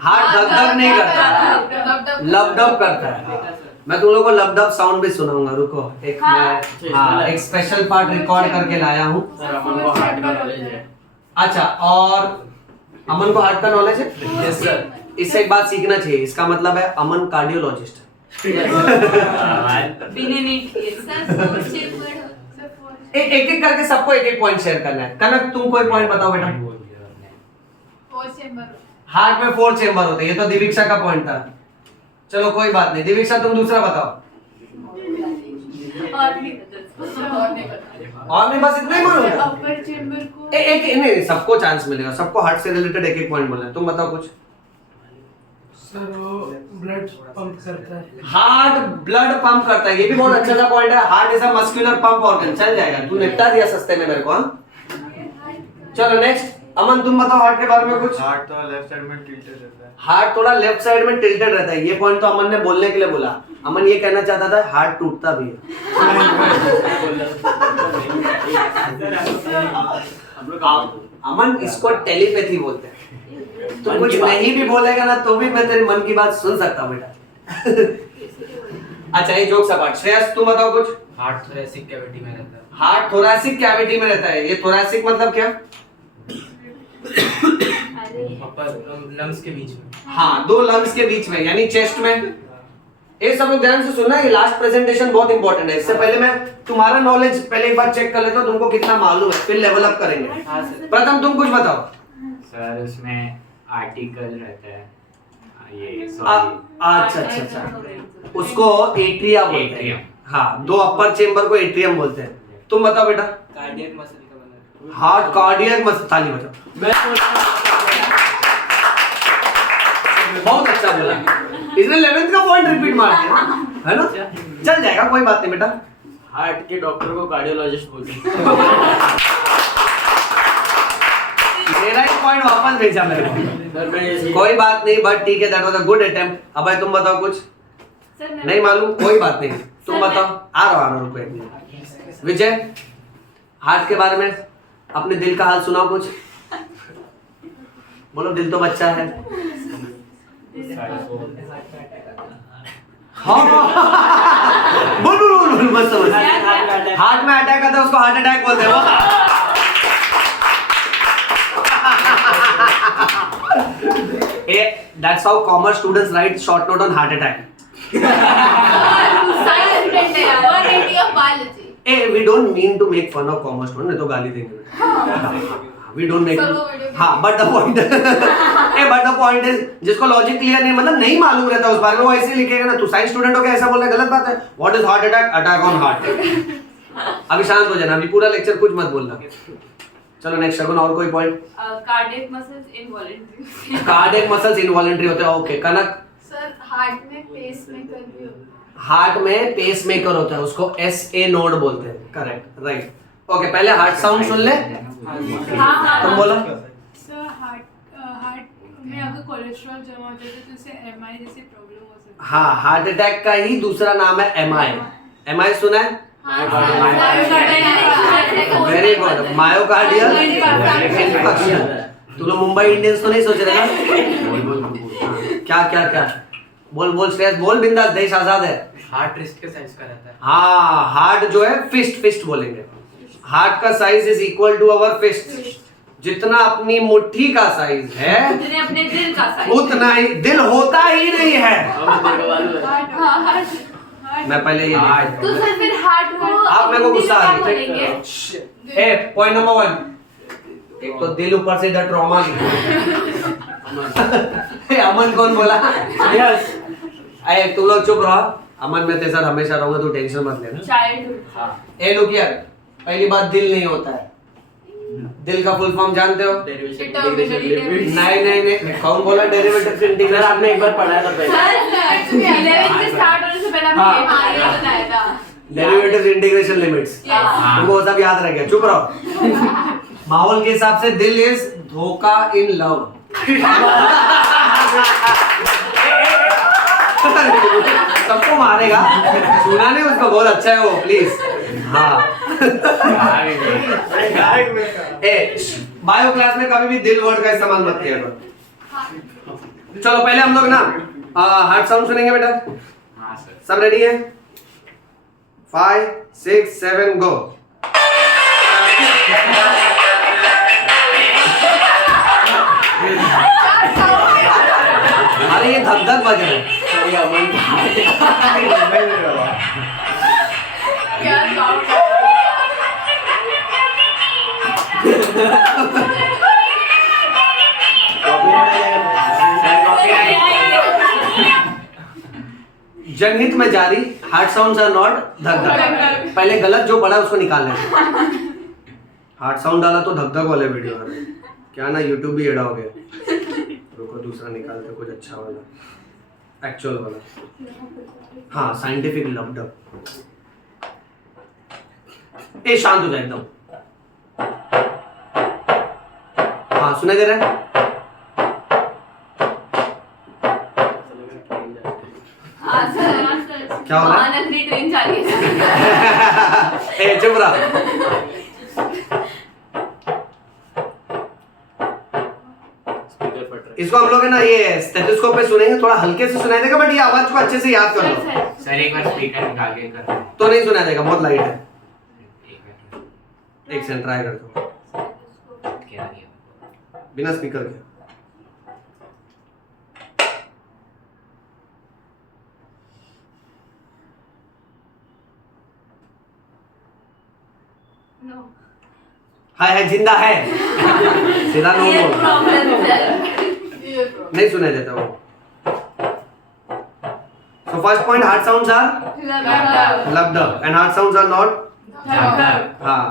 हार्ट धक धक नहीं करता, लबडब करता है। मैं तुम लोगों को लबडब साउंड भी सुनाऊंगा, रुको एक मैं एक स्पेशल पार्ट रिकॉर्ड करके लाया हूँ। सर, अमन को हार्ट का नॉलेज है। अच्छा, और अमन को हार्ट का नॉलेज है? Yes sir. इससे एक बात सीखना चाहिए, इसका मतलब है अमन कार्डियोलॉजिस्ट है। बिना नीट किए। एक एक करके सबको एक एक पॉइंट शेयर करना है। कनक तुम कोई पॉइंट बताओ बेटा। हार्ट में 4 चेंबर होते हैं, ये तो दिवीक्षा का पॉइंट था। चलो कोई बात नहीं, दिवीक्षा तुम दूसरा बताओ। और नहीं और नहीं, बस इतना ही मालूम है। अपर चेंबर को एक नहीं, सबको चांस मिलेगा, सबको हार्ट से रिलेटेड एक एक पॉइंट बोलना है। तुम बताओ कुछ। सर वो ब्लड पंप करता है। हार्ट ब्लड पंप करता है, ये भी बहुत अच्छा सा पॉइंट है। Heart is a muscular pump organ. चल जाएगा, तू निपटा दिया सस्ते में मेरे को। हाँ चलो नेक्स्ट, अमन तुम बताओ हार्ट के बारे में कुछ। हार्ट तो लेफ्ट साइड में टिल्टेड रहता है। हार्ट थोड़ा लेफ्ट साइड में टिल्टेड रहता है, ये पॉइंट तो अमन ने बोलने के लिए बोला। अमन ये कहना चाहता था हार्ट टूटता भी है। अमन इसको टेलीपैथी बोलते हैं। तो कुछ नहीं भी बोलेगा ना तो भी मैं तेरे मन की बात सुन सकता हूँ बेटा। अच्छा ये जोक सा बात। श्रेयस तुम बताओ कुछ। हार्ट थोरेसिक कैविटी में रहता है। हार्ट थोरैसिक कैविटी में रहता है। ये थोरैसिक मतलब क्या? अपर लंग्स के बीच में। हाँ, 2 लंग्स के बीच में, यानी चेस्ट में। ये सब लोग ध्यान से सुनना, ये लास्ट प्रेजेंटेशन बहुत इंपॉर्टेंट है। इससे पहले मैं तुम्हारा नॉलेज पहले एक बार चेक कर लेता हूँ तुमको कितना मालूम है, फिर लेवल अप करेंगे। प्रथम तुम कुछ बताओ। सर उसमें आर्टिकल रहता है, ये अच्छा अच्छा अच्छा, उसको एट्रिया बोलते हैं। एट्रियम। हाँ, दो अपर चेम्बर को एट्रियम बोलते हैं। तुम बताओ बेटा। कार्डियक मसल का बना है। हार्ट कार्डियक मसल, ताली बजाओ। बहुत अच्छा बोला, इसने 11th का पॉइंट रिपीट मार दिया, है ना? चल जाएगा, कोई बात नहीं बेटा। हार्ट के डॉक्टर को कार्डियोलॉजिस्ट बोलते हैं। मेरा ही पॉइंट वापस भेजा मेरे को। सर मैं ये कोई बात नहीं, बट ठीक है, that was a good attempt. अब तुम बताओ कुछ। सर मैं नहीं मालूम, कोई बात नहीं, तुम सर, बताओ। आ रहा रुको एक मिनट। विजय, हार्ट के बारे में अपने दिल का हाल सुनाओ कुछ। बोलो, दिल तो बच्चा है। हाँ बोल बोल बोल बोल, मस्त मस्त। हार्ट में अटैक आता है उसको हार्ट अटैक बोलते हैं वो। That's how commerce students write short note on heart attack. Science student है यार, 180 of biology. Hey, we don't mean to make fun of commerce students, नहीं तो गाली देंगे। We don't make. चलो, video हाँ, but the point, but the point is, जिसको logic clear नहीं, मतलब नहीं मालूम रहता उस बारे में, वो ऐसे लिखेगा ना। तू साइंस स्टूडेंट हो क्या ऐसा बोलना गलत बात है। What is heart attack? Attack on heart। अभी शांत हो जाना, अभी पूरा लेक्चर कुछ मत बोलना। चलो नेक्स्ट शगुन, और कोई point. Cardiac muscles involuntary. Cardiac muscles involuntary होते हैं। ओके कनक। सर हार्ट में पेसमेकर भी होता है। हार्ट में पेसमेकर होता है, उसको SA नोड बोलते हैं। Correct, right. ओके, पहले हार्ट साउंड सुन ले। हाँ तुम बोलो। सर हार्ट में अगर कोलेस्ट्रॉल जमा हो जाए तो उससे MI जैसी प्रॉब्लम हो सकती है। हाँ, हार्ट अटैक का ही दूसरा नाम है MI सुना है? Very good, myocardial infection. तुम लोग मुंबई इंडियंस तो नहीं सोच रहे ना? क्या क्या क्या बोल बोल श्रेयस, बोल बिंदास, देश आजाद है। हार्ट रिस्ट के साइज का रहता है। हाँ, हार्ट जो है फिस्ट बोलेंगे। हार्ट का size is equal to our fist. जितना अपनी मुट्ठी का साइज है उतने अपने दिल का साइज। उतना ही दिल होता ही नहीं है। हार्ट मैं पहले ये तो सर फिर हार्ट को आप मेरे को गुस्सा आ रही है। बोलेंगे। ए पॉइंट नंबर 1, एक तो दिल ऊपर से इधर ट्रॉमा। अमन कौन बोला? यस। अरे तुम लोग चुप रहो। अमन मैं तेरे साथ हमेशा रहूंगा, तू टेंशन मत लेना। चाइल्डहुड। ए लुक यार, पहली बात दिल नहीं होता है। दिल का फुल फॉर्म जानते हो? नहीं, कौन बोला डेरिवेटिव से इंटीग्रेशन? आपने एक बार पढ़ाया था पहले। सर 11th से स्टार्ट होने से पहले हमने ये बताया था। डेरिवेटिव इंटीग्रेशन लिमिट्स, तुमको वो सब याद रह गया। चुप रहो। माहौल के हिसाब से दिल इज धोखा इन लव। सबको मारेगा, सुना नहीं उसको, बहुत अच्छा है वो, प्लीज। हाँ बायो क्लास में कभी भी दिल वर्ड का इस्तेमाल मत किया करो। चलो पहले हम लोग ना हार्ट साउंड सुनेंगे बेटा। हाँ सर। सब रेडी है? 5 6 7 गो। अरे ये धक धक बज रहा है। क्या साउंड जनहित में जारी, हार्ट साउंड्स आर नॉट धक धक। पहले गलत जो पढ़ा उसको निकाल लें। हार्ट साउंड डाला तो धक धक वाले वीडियो आ रहे हैं। क्या ना यूट्यूब भी एड़ा हो गया। रुको दूसरा निकालते कुछ अच्छा वाला, एक्चुअल वाला। हाँ, साइंटिफिक लब्ड। ए शांत हो जाए एकदम। हाँ सुनाई दे रहा है? क्या हो रहा है? नगरी ट्रेन जा रही है। ए चुप रहा। इसको हम लोग है ना ये स्टेथोस्कोप पे सुनेंगे, थोड़ा हल्के से सुनाई देगा, बट ये आवाज को अच्छे से याद कर लो। सर एक बार स्पीकर निकाल के कर रहे हैं। तो नहीं सुनाई देगा, बहुत लाइट है। एक मिनट। एक सेकंड ट्राई कर दो क्या दिया? बिना स्पीकर के। नो है जिंदा है सीधा नो ये बोल प्रॉब्लम है नहीं सुनाई देता वो so first point hard sounds are loved up and hard sounds are not हाँ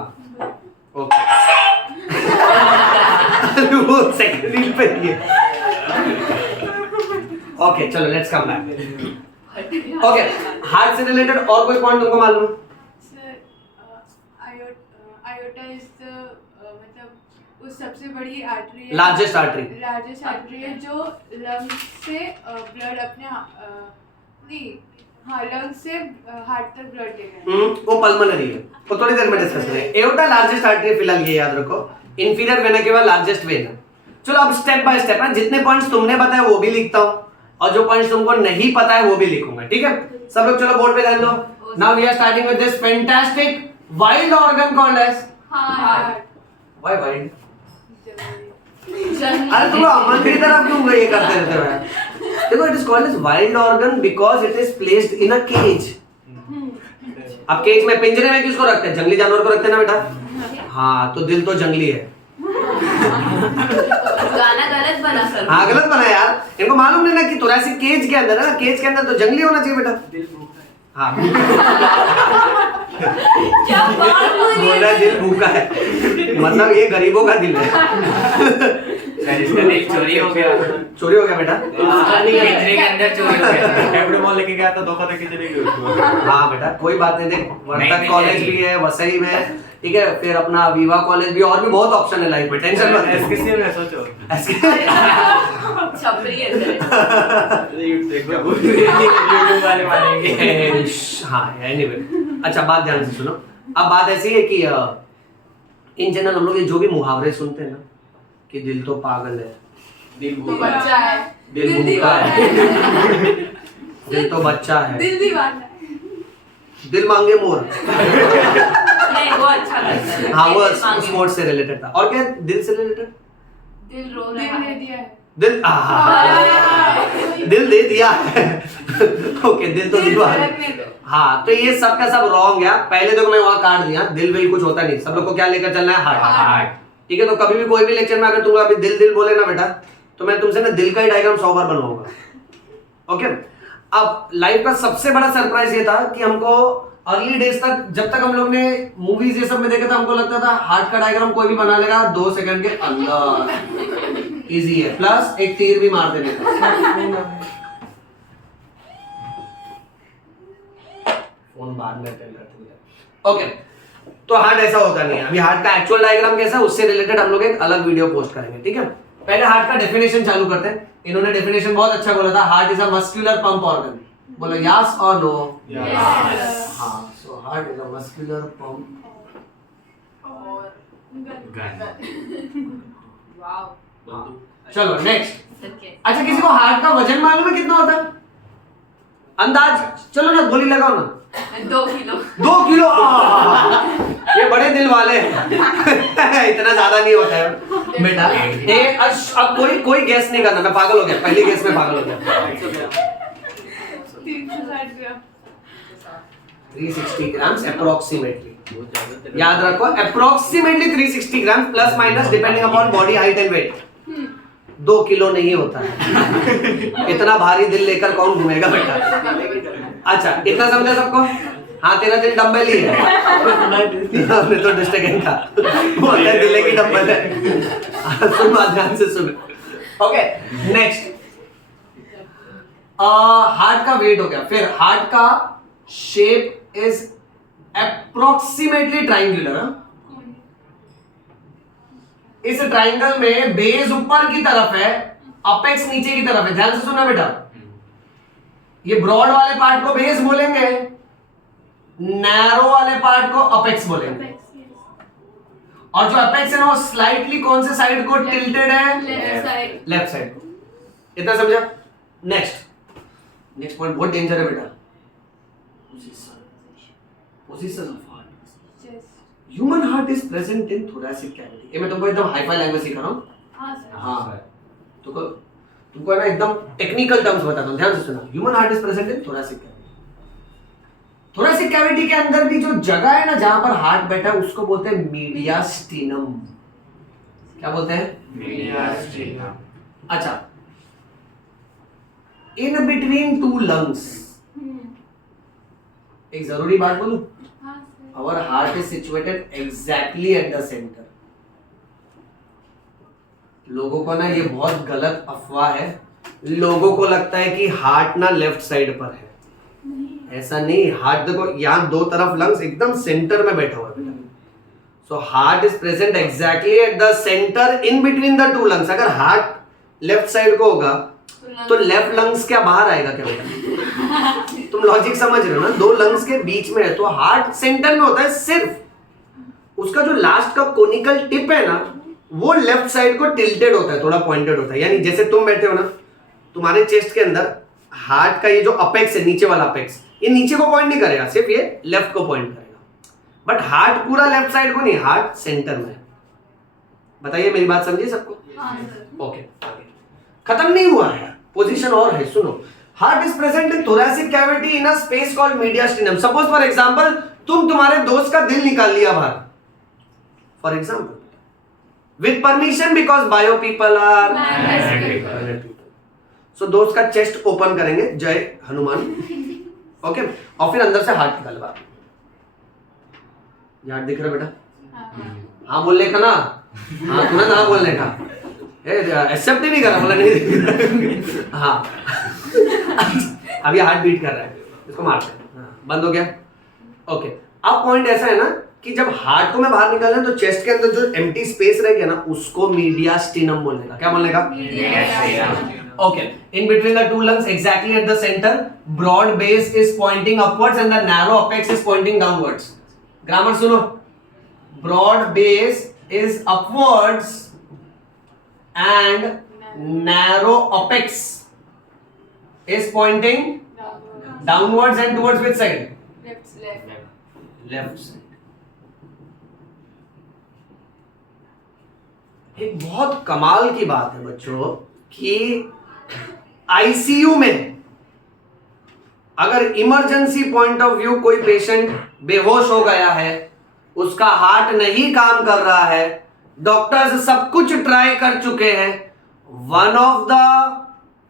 ओके वो सेकंड रील पे ही है ओके चलो let's come back okay heart से रिलेटेड और कोई पॉइंट तुमको मालूम है सर आयोटा इज द मतलब उस सबसे बड़ी आर्टरी है लार्जेस्ट आर्टरी आर्टरी है जो लंग्स से ब्लड अपने नहीं हाँ लंग्स से हार्ट तक ब्लड ले गया वो पल्मोनरी है वो थोड़ी देर में डिस्कस करेंगे एओर्टा लार्जेस्ट आर्टरी फिलहाल ये याद रखो इंफीरियर वेना के बाद लार्जेस्ट वेन है चलो अब स्टेप बाय स्टेप है जितने पॉइंट्स तुमने बताए वो भी लिखता हूं और जो पॉइंट्स तुमको नहीं पता है वो भी लिखूंगा ठीक है सब लोग चलो बोर्ड पे ध्यान दो now we are starting with this fantastic wild organ called as heart why wild जंगली अरे तुम अमन की तरफ क्यों ये करते रहते हो यार देखो it is called as wild organ because it is placed in a cage अब केज में पिंजरे में किसको रखते हैं जंगली जानवर को रखते हैं ना बेटा हाँ तो दिल तो जंगली है गाना गलत बना सर हाँ गलत बना यार इनको मालूम नहीं ना कि थोरेसिक केज के अंदर है ना केज के अंदर तो जंगली होना चाहिए बेटा दिल भूखा है। हाँ क्या बात बोली बोल रहा है दिल भूखा है मतलब ये गरीबों का दिल है सर इसका दिल चोरी हो गया चोरी हो गया बेटा पिंजरे के अंदर चोरी हो गया कैपिटल मॉल लेके गया था धोखा देके चले गए उसको हाँ बेटा कोई बात नहीं देख वर्तक नहीं कॉलेज जाएगी। भी है वसई में ठीक है फिर अपना विवा कॉलेज भी और भी बहुत ऑप्शन है लाइफ में टेंशन मत एसकेसी में सोचो छपरी है सर यूट्यूब वाले मारेंगे हाँ एनीवे अच्छा बात ध्यान से सुनो अब बात ऐसी है कि इन जनरल हम लोग ये जो भी मुहावरे सुनते हैं ना कि दिल तो पागल है दिल तो भूखा बच्चा है दिल भूखा है दिल तो बच्चा है दिल दीवाना है दिल मांगे मोर नहीं वो अच्छा लगता है हाँ वो दिल मांगे। स्पोर्ट्स से रिलेटेड था और क्या दिल से रिलेटेड दिल रो दिल रहा दे है दिया है दिल दिल दे दिया है ओके दिल तो दिलवा है धड़कने दो हाँ तो ये सब का सब रॉन्ग है पहले तो मैं वहां काट दिया दिल विल कुछ होता नहीं सब लोग को क्या लेकर चलना है हार्ट हार्ट ठीक है तो कभी भी कोई भी लेक्चर में अगर तुम अभी दिल दिल बोले ना बेटा तो मैं तुमसे ना दिल का ही डायग्राम 100 बार बनवाऊंगा ओके अब लाइफ का सबसे बड़ा सरप्राइज ये था कि हमको अर्ली डेज तक जब तक हम लोग ने मूवीज ये सब में देखा था हमको लगता था हार्ट का डायग्राम कोई भी बना लेगा 2 सेकंड के अंदर इजी है प्लस एक तीर भी मार देने का फोन बाद में अटेंड करते हैं ओके तो हार्ट ऐसा होता नहीं है अभी हार्ट का एक्चुअल डायग्राम कैसा है उससे रिलेटेड हम लोग एक अलग वीडियो पोस्ट करेंगे ठीक है पहले हार्ट का डेफिनेशन चालू करते हैं इन्होंने डेफिनेशन बहुत अच्छा बोला था heart is a muscular pump organ बोलो यस और नो हाँ so heart is a muscular pump और गन वाओ चलो नेक्स्ट सच्चे अच्छा किसी को हार्ट का वजन मालूम है कितना होता है अंदाज चलो ना गोली लगाओ ना 2 किलो 2 किलो ये बड़े दिल वाले हैं इतना ज्यादा नहीं होता है बेटा अब कोई गैस नहीं करना मैं पागल हो गया पहली गैस में पागल हो गया 360 ग्राम 360 ग्राम्स अप्रोक्सीमेटली याद रखो approximately 360 gram plus minus depending upon body height and weight 2 kilo नहीं होता है इतना भारी दिल लेकर कौन घूमेगा बेटा अच्छा इतना समझा सबको हाँ तेरा दिल डंबल ही है हमने तो डिस्टेंस का बोलता है दिल की डंबल है सुन बात ध्यान से सुन ओके नेक्स्ट हार्ट का वेट हो गया फिर हार्ट का शेप इज अप्रोक्सीमेटली ट्राइंगुलर इस ट्राइंगल में बेस ऊपर की तरफ है अपेक्स नीचे की तरफ है ध्यान से सुनना बेटा ये ब्रॉड वाले पार्ट को बेस बोलेंगे नैरो वाले पार्ट को अपेक्स बोलेंगे और जो अपेक्स है ना वो स्लाइटली कौन से साइड को टिल्टेड है लेफ्ट साइड लेफ्ट साइड को इतना समझा नेक्स्ट पॉइंट बहुत डेंजर है बेटा position of heart human heart is present in thoracic cavity ये मैं तुमको एकदम हाई-फाई लैंग्वेज सिखा रहा हूं हाँ सर हाँ तुमको है ना एकदम टेक्निकल टर्म्स बताता हूं ध्यान से सुना human heart is present in thoracic cavity thoracic cavity के अंदर भी जो जगह है ना जहां पर हार्ट बैठा है उसको बोलते हैं मीडियास्टिनम। क्या बोलते हैं? अच्छा, इन बिटवीन टू लंग्स एक जरूरी बात बोलूं, हाँ sir. Our heart is situated exactly at the centre. लोगों को ना ये बहुत गलत अफवाह है, लोगों को लगता है कि हार्ट ना लेफ्ट साइड पर है। ऐसा नहीं, हार्ट देखो यहाँ दो तरफ लंग्स एकदम सेंटर में बैठा हुआ है। So heart is present exactly at the centre in between the two lungs. अगर हार्ट लेफ्ट साइड को होगा तो लेफ्ट लंग्स क्या बाहर आएगा क्या बेटा? तुम लॉजिक समझ रहे हो ना, दो लंग्स के बीच में है तो हार्ट सेंटर में होता है, सिर्फ उसका जो लास्ट का कोनिकल टिप है ना वो लेफ्ट साइड को टिल्टेड होता है, थोड़ा पॉइंटेड होता है। यानी जैसे तुम बैठे हो ना, तुम्हारे चेस्ट के अंदर हार्ट का ये जो अपेक्स है, नीचे वाला अपेक्स, ये नीचे को पॉइंट नहीं करेगा, सिर्फ ये लेफ्ट को पॉइंट करेगा। बट हार्ट पूरा लेफ्ट साइड को नहीं, हार्ट सेंटर में है। बताइए मेरी बात समझिए सबको? ओके, खत्म नहीं हुआ है, पोजीशन और है, सुनो। Heart is present in thoracic cavity in a space called mediastinum. Suppose for example तुम तुम्हारे दोस्त का दिल निकाल लिया बाहर, for example, with permission because bio people are so दोस्त का चेस्ट ओपन करेंगे, जय हनुमान, ओके, और फिर अंदर से हार्ट निकाल बाहर। यार दिख रहा बेटा? हाँ बोलने का ना, हाँ तुरंत हाँ बोलने का, एक्सेप्ट ही नहीं कर रहा, बोला नहीं। हाँ अभी हार्ट बीट कर रहा है, इसको मारते हैं, हाँ, बंद हो गया, ओके। अब पॉइंट ऐसा है ना कि जब हार्ट को मैं बाहर निकालना है तो चेस्ट के अंदर जो एम्प्टी स्पेस रह गया ना उसको मीडियास्टिनम बोलने का। क्या बोलने का? Okay, in between the two lungs exactly at the centre, broad base is pointing upwards and the narrow apex is pointing downwards. Grammar सुनो, broad base is upwards and narrow apex is pointing downwards and towards which side? Left side. एक बहुत कमाल की बात है बच्चों कि ICU में अगर इमरजेंसी पॉइंट ऑफ व्यू कोई पेशेंट बेहोश हो गया है, उसका हार्ट नहीं काम कर रहा है, डॉक्टर्स सब कुछ ट्राई कर चुके हैं, one of the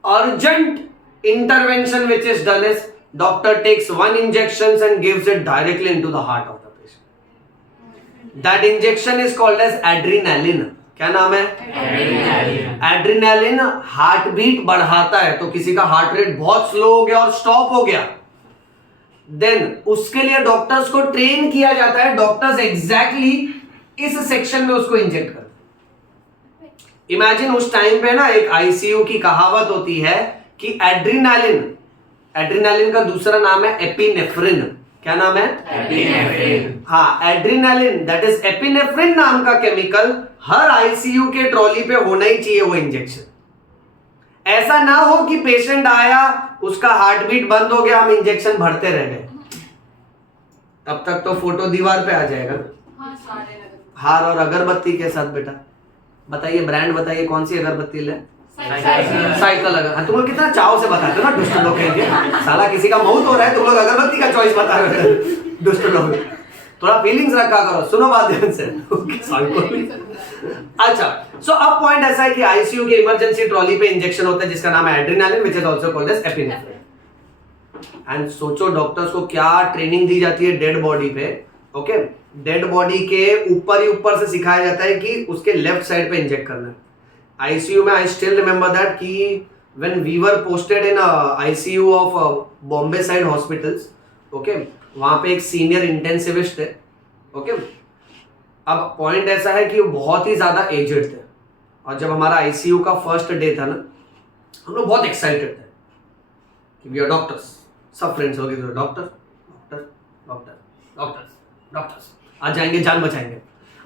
urgent intervention which is done is doctor takes one injection and gives it directly into the heart of the patient. That injection is called as adrenaline. क्या नाम है? Adrenaline heart beat बढ़ाता है, तो किसी का heart rate बहुत slow हो गया और स्टॉप हो गया, देन उसके लिए डॉक्टर्स को ट्रेन किया जाता है, डॉक्टर्स एग्जैक्टली इस सेक्शन में उसको इंजेक्ट करते हैं। इमेजिन उस टाइम पे ना एक आईसीयू की कहावत होती है कि एड्रीनालिन, एड्रीनालिन का दूसरा नाम है एपिनेफ्रिन। क्या नाम है? एपिनेफ्रिन। हाँ, एड्रीनालिन दैट इज एपिनेफ्रिन नाम का केमिकल हर आईसीयू के ट्रॉली पे होना ही चाहिए वो इंजेक्शन। ऐसा ना हो कि पेशेंट आया, उसका हार्ट बीट बंद हो गया, हम इंजेक्शन भरते रह गए, तब तक तो फोटो दीवार पे आ जाएगा ना। हार और अगरबत्ती के साथ बेटा, बताइए ब्रांड बताइए, कौन सी अगरबत्ती ले? साइकिल अगर तुम लोग कितना चाव से बताते हो ना, दुष्ट लोग कहेंगे साला किसी का मौत हो रहा है तुम लोग अगरबत्ती का चॉइस बता रहे हो, दुष्ट लोग। थोड़ा फीलिंग्स रखा करो, सुनो बात ध्यान से। अच्छा, सो अब पॉइंट ऐसा है कि आईसीयू के इमरजेंसी ट्रॉली पे इंजेक्शन होता है जिसका नाम है adrenaline which is also called as epinephrine. And सोचो डॉक्टर्स को क्या ट्रेनिंग दी जाती है डेड बॉडी पे। ओके, डेड बॉडी के ऊपर ही ऊपर से सिखाया जाता है कि उसके लेफ्ट साइड पे इंजेक्ट करना है। आईसीयू में आई स्टिल रिमेंबर दैट कि when we were posted in ICU of Bombay side hospitals, okay, वहां पे एक सीनियर इंटेंसिविस्ट थे। ओके, अब पॉइंट ऐसा है कि वो बहुत ही ज्यादा एजेड थे, और जब हमारा आईसीयू का फर्स्ट डे था ना, हम लोग बहुत एक्साइटेड थे कि वी आर डॉक्टर्स, सब फ्रेंड्स हो गए, doctor doctor doctor doctors doctors, आज जाएंगे जान बचाएंगे।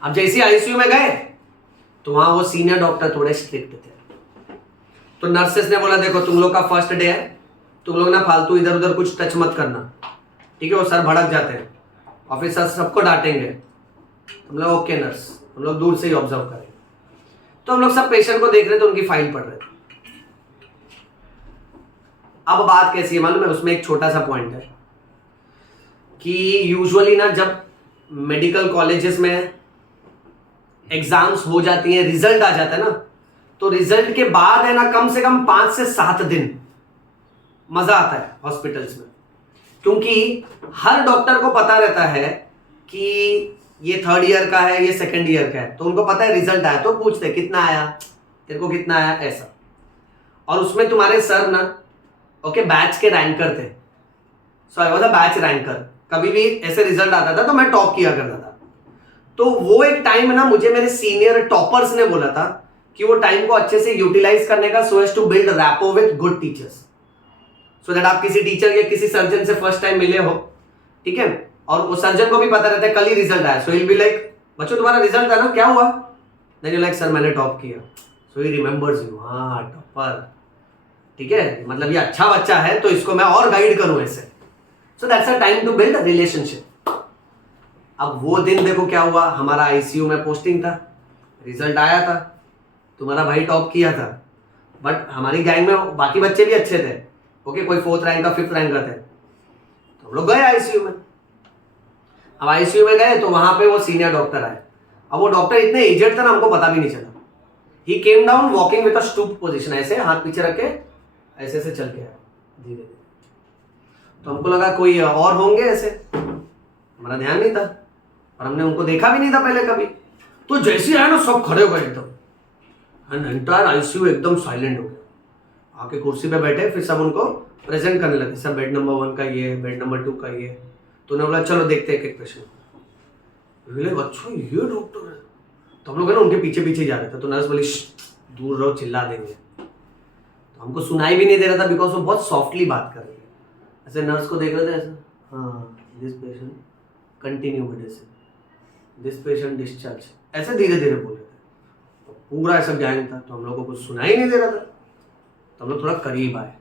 अब जैसे आईसीयू में गए तो वहां वो सीनियर डॉक्टर थोड़े स्ट्रिक्ट थे, तो नर्सेस ने बोला देखो तुम लोग का फर्स्ट डे है, तुम लोग ना फालतू इधर उधर कुछ टच मत करना, ठीक है? वो सर भड़क जाते हैं, ऑफिसर सबको डांटेंगे। हम लोग ओके नर्स, हम लोग दूर से ही ऑब्जर्व करेंगे। तो हम लोग सब पेशेंट को देख रहे थे, उनकी फाइल पढ़ रहे थे। अब बात कैसी है मालूम है? उसमें एक छोटा सा पॉइंट है, कि यूजुअली ना जब मेडिकल कॉलेजेस में एग्जाम्स हो जाती हैं, रिजल्ट आ जाता है ना, तो रिजल्ट के बाद है ना कम से कम 5 से 7 दिन मजा आता है हॉस्पिटल्स में, क्योंकि हर डॉक्टर को पता रहता है कि ये 3rd ईयर का है, ये 2nd ईयर का है, तो उनको पता है रिजल्ट आया तो पूछते हैं कितना आया, तेरे को कितना आया, ऐसा। और उसमें तुम्हारे सर ना ओके बैच के रैंकर थे, so I was a batch ranker. कभी भी ऐसे रिजल्ट आता था तो मैं टॉप किया करता था। तो वो एक टाइम ना मुझे मेरे सीनियर टॉपर्स ने बोला था कि वो टाइम को अच्छे से यूटिलाइज करने का, so as to build rapport with good teachers, so that आप किसी टीचर या किसी सर्जन से फर्स्ट टाइम मिले हो, ठीक है, और वो सर्जन को भी पता रहता है कल ही रिजल्ट आया, सो ही विल बी लाइक बच्चों तुम्हारा रिजल्ट है ना, क्या हुआ, देन यू लाइक सर मैंने टॉप किया, सो ही रिमेंबर्स यू, हाँ टॉपर, ठीक है, मतलब ये अच्छा बच्चा है तो इसको मैं और गाइड करूं ऐसे। So that's a time to build relationship. अब वो दिन देखो क्या हुआ, हमारा आईसीयू में पोस्टिंग था, रिजल्ट आया था, तुम्हारा भाई टॉप किया था, बट हमारी गैंग में बाकी बच्चे भी अच्छे थे, ओके, कोई 4th रैंक का 5th रैंक का थे, तो हम लोग गए आईसीयू में। अब आईसीयू में गए तो वहां पे वो सीनियर डॉक्टर आए। अब वो डॉक्टर इतने एजेड थे ना, हमको पता भी नहीं चला। He came down walking with a stoop position, ऐसे हाथ पीछे रख के ऐसे ऐसे चल के आया धीरे धीरे। तो हमको लगा कोई और होंगे ऐसे, हमारा ध्यान नहीं था और हमने उनको देखा भी नहीं था पहले कभी। तो जैसे आया ना सब खड़े हो गए एकदम, एंड एंटायर आईसीयू एकदम साइलेंट हो गया। आके कुर्सी पे बैठे, फिर सब उनको प्रेजेंट करने लगे, सर बेड नंबर 1 का ये, बेड नंबर 2 का ये। तो उन्होंने बोला चलो देखते हैं एक पेशेंट। अच्छा ये डॉक्टर है, तो हम लोग है ना उनके पीछे पीछे जा रहे थे। तो नर्स बोली दूर रहो चिल्ला देंगे, तो हमको सुनाई भी नहीं दे रहा था बिकॉज वो बहुत सॉफ्टली बात कर रही है। ऐसे नर्स को देख रहे थे ऐसे, हाँ this patient continue medicine, this patient discharge, ऐसे धीरे धीरे बोल रहे थे। तो पूरा ऐसा गैंग था, तो हम लोग को कुछ सुनाई नहीं दे रहा था। तो हम लोग थोड़ा करीब आए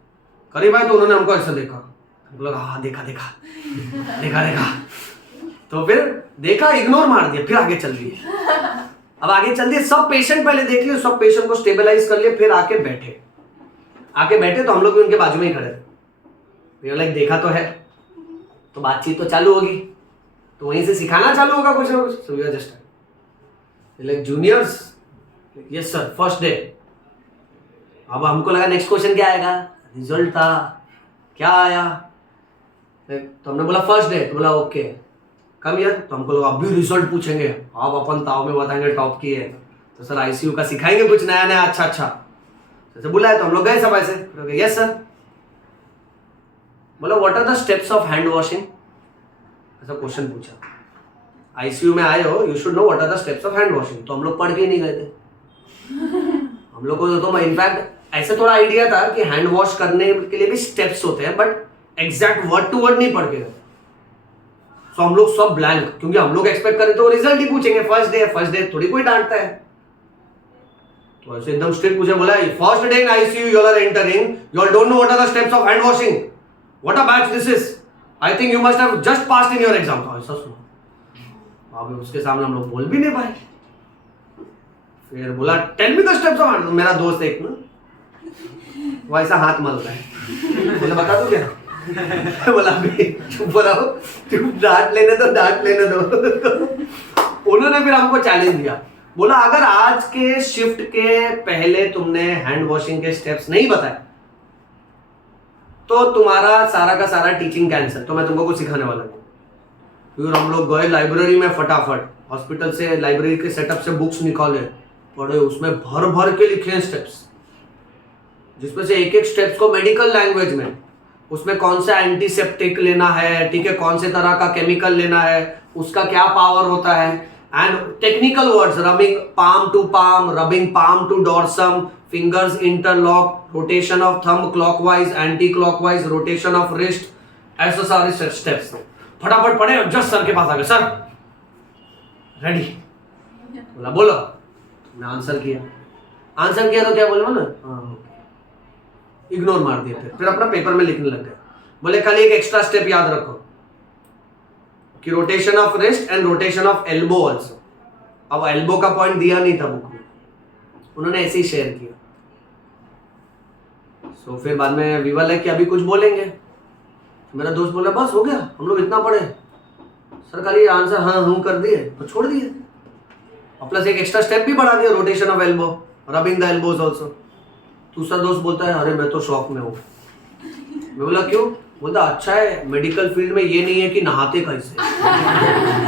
तो उन्होंने हमको ऐसा देखा, हमको लगा हाँ देखा देखा देखा देखा, तो फिर देखा, इग्नोर मार दिया, फिर आगे चल दिए। अब आगे चल दिए, सब पेशेंट पहले देख लिए, सब पेशेंट को स्टेबलाइज कर लिए, फिर आके बैठे तो हम लोग भी उनके बाजू में ही खड़े थे। लाइक देखा तो है, तो बातचीत तो चालू होगी, तो वहीं से सिखाना चालू होगा कुछ ना कुछ। So we are just like juniors, yes sir first day. अब हमको लगा नेक्स्ट क्वेश्चन क्या आएगा, रिजल्ट था, क्या आया, तो हमने बोला फर्स्ट डे, तो बोला ओके कम यार। तो हमको लगा अभी रिजल्ट पूछेंगे, आप अपन ताव में बताएंगे टॉप किए, तो सर आईसीयू का सिखाएंगे कुछ नया नया, अच्छा जैसे बुलाया तो हम लोग गए सब ऐसे, यस सर। बोला what are the steps of hand washing, ऐसा क्वेश्चन पूछा। आईसीयू में आए हो, you should know what are the steps of hand washing. तो हम लोग पढ़ के ही नहीं गए थे। हम लोग को तो इनफैक्ट ऐसे थोड़ा आइडिया था कि हैंड वॉश करने के लिए भी स्टेप्स होते हैं, but exact word to word नहीं पढ़ के गए। तो हम लोग सब ब्लैंक, क्योंकि हम लोग एक्सपेक्ट करें तो रिजल्ट ही पूछेंगे, फर्स्ट डे थोड़ी कोई डांटता है। तो ऐसे एकदम स्ट्रिक्ट पूछे, बोला first day in ICU you are entering, you all don't know what are the steps of hand washing, what a batch this is, I think you must have just passed in your exam. तो ऐसा सुना, अब उसके सामने हम लोग बोल भी नहीं पाए। फिर बोला tell me the steps of hand, मेरा दोस्त एक ना वो ऐसा हाथ मलता है, बोला बता दूं क्या? बोला अभी चुप रहो, चुप, डांट लेने दो। उन्होंने फिर हमको चैलेंज दिया, बोला अगर आज के शिफ्ट के पहले तुमने हैंड वॉशिंग के स्टेप्स नहीं बताए तो तुम्हारा सारा का सारा टीचिंग कैंसिल, तो मैं तुमको कुछ सिखाने वाला नहीं। फिर हम लोग गए लाइब्रेरी में, फटाफट हॉस्पिटल से लाइब्रेरी के सेटअप से बुक्स निकाले, पढ़े, उसमें भर भर के लिखे हैं स्टेप्स, जिसमें से एक एक स्टेप्स को मेडिकल लैंग्वेज में, उसमें कौन सा एंटीसेप्टिक लेना है, ठीक है, कौन से तरह का केमिकल लेना है, उसका क्या पावर होता है, and technical words, rubbing palm to palm, rubbing palm to dorsum, fingers interlock, rotation of thumb clockwise, anti clockwise, rotation of wrist, ऐसे सारे स्टेप्स। फटाफट पढ़े, जस्ट सर के पास आ गए, सर रेडी, बोला बोलो। मैं आंसर किया तो क्या बोले ना, हाँ इग्नोर मार दिया। फिर अपना पेपर में लिखने लग गए। बोले खाली एक एक्स्ट्रा स्टेप याद रखो कि rotation of wrist and rotation of elbow also. अब एल्बो का पॉइंट दिया नहीं था बुक में, उन्होंने ऐसे ही शेयर किया। सो फिर बाद में विवल है कि अभी कुछ बोलेंगे, मेरा दोस्त बोला बस हो गया, हम लोग इतना पढ़े, सर खाली आंसर हाँ हूँ कर दिए तो छोड़ दिए, और प्लस एक एक्स्ट्रा स्टेप भी बढ़ा दिया, rotation of elbow, rubbing the elbows also. दूसरा दोस्त बोलता है अरे मैं तो शॉक में हूँ। मैं बोला क्यों? बोलता अच्छा है मेडिकल फील्ड में ये नहीं है कि नहाते कैसे।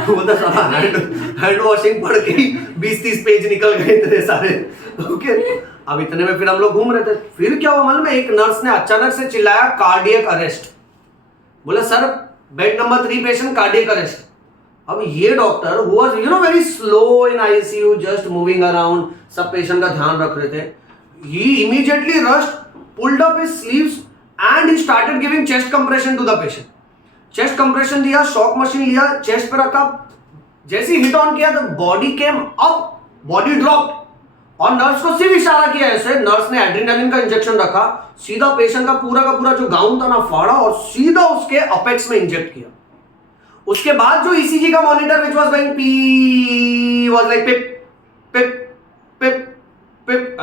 बोलता सारा हैंड वॉशिंग पढ़ के 20-30 पेज निकल गए इतने सारे। ओके, अब इतने में फिर हम लोग घूम रहे थे। फिर क्या हुआ मालूम है, एक नर्स ने अचानक से चिल्लाया कार्डियक अरेस्ट। बोला sir bed number 3 patient cardiac arrest. अब ये doctor who was very slow in ICU, just moving around, सब पेशेंट का ध्यान रख रहे थे। He immediately rushed, pulled up his sleeves and he started giving chest compression to the patient. Chest compression दिया, shock machine लिया, chest पे रखा, जैसे हिट ऑन किया तो body came up, body drop, और नर्स को सिर्फ इशारा किया ऐसे, नर्स ने एड्रेनालिन का इंजेक्शन रखा, सीधा पेशेंट का पूरा जो गाउन था ना फाड़ा और सीधा उसके अपेक्स में इंजेक्ट किया। उसके बाद जो ईसीजी का monitor which was going P was like pip pip pip pip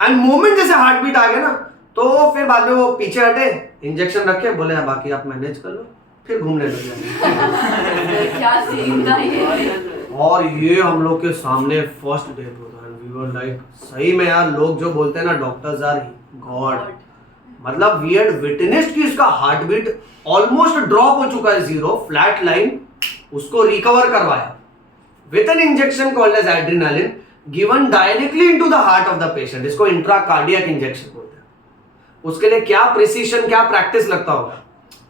end moment जैसे हार्ट बीट आ गया ना, तो फिर बाद में वो पीछे हटे, इंजेक्शन रखे, बोले बाकी आप मैनेज कर लो, फिर घूमने लग गए। क्या सीन था ये। और ये हम लोग के सामने फर्स्ट डेथ होता है, वी वर लाइक सही में यार, लोग जो बोलते हैं ना डॉक्टर्स आर गॉड, मतलब वी हैड विटनेस्ड कि इसका हार्ट बीट ऑलमोस्ट ड्रॉप हो चुका है, 0 फ्लैट लाइन, उसको रिकवर करवाया with an injection called as adrenaline given directly into the heart of the patient. इसको इंट्राकार्डियक इंजेक्शन बोलते हैं। उसके लिए क्या प्रिसीशन, क्या प्रैक्टिस लगता होगा,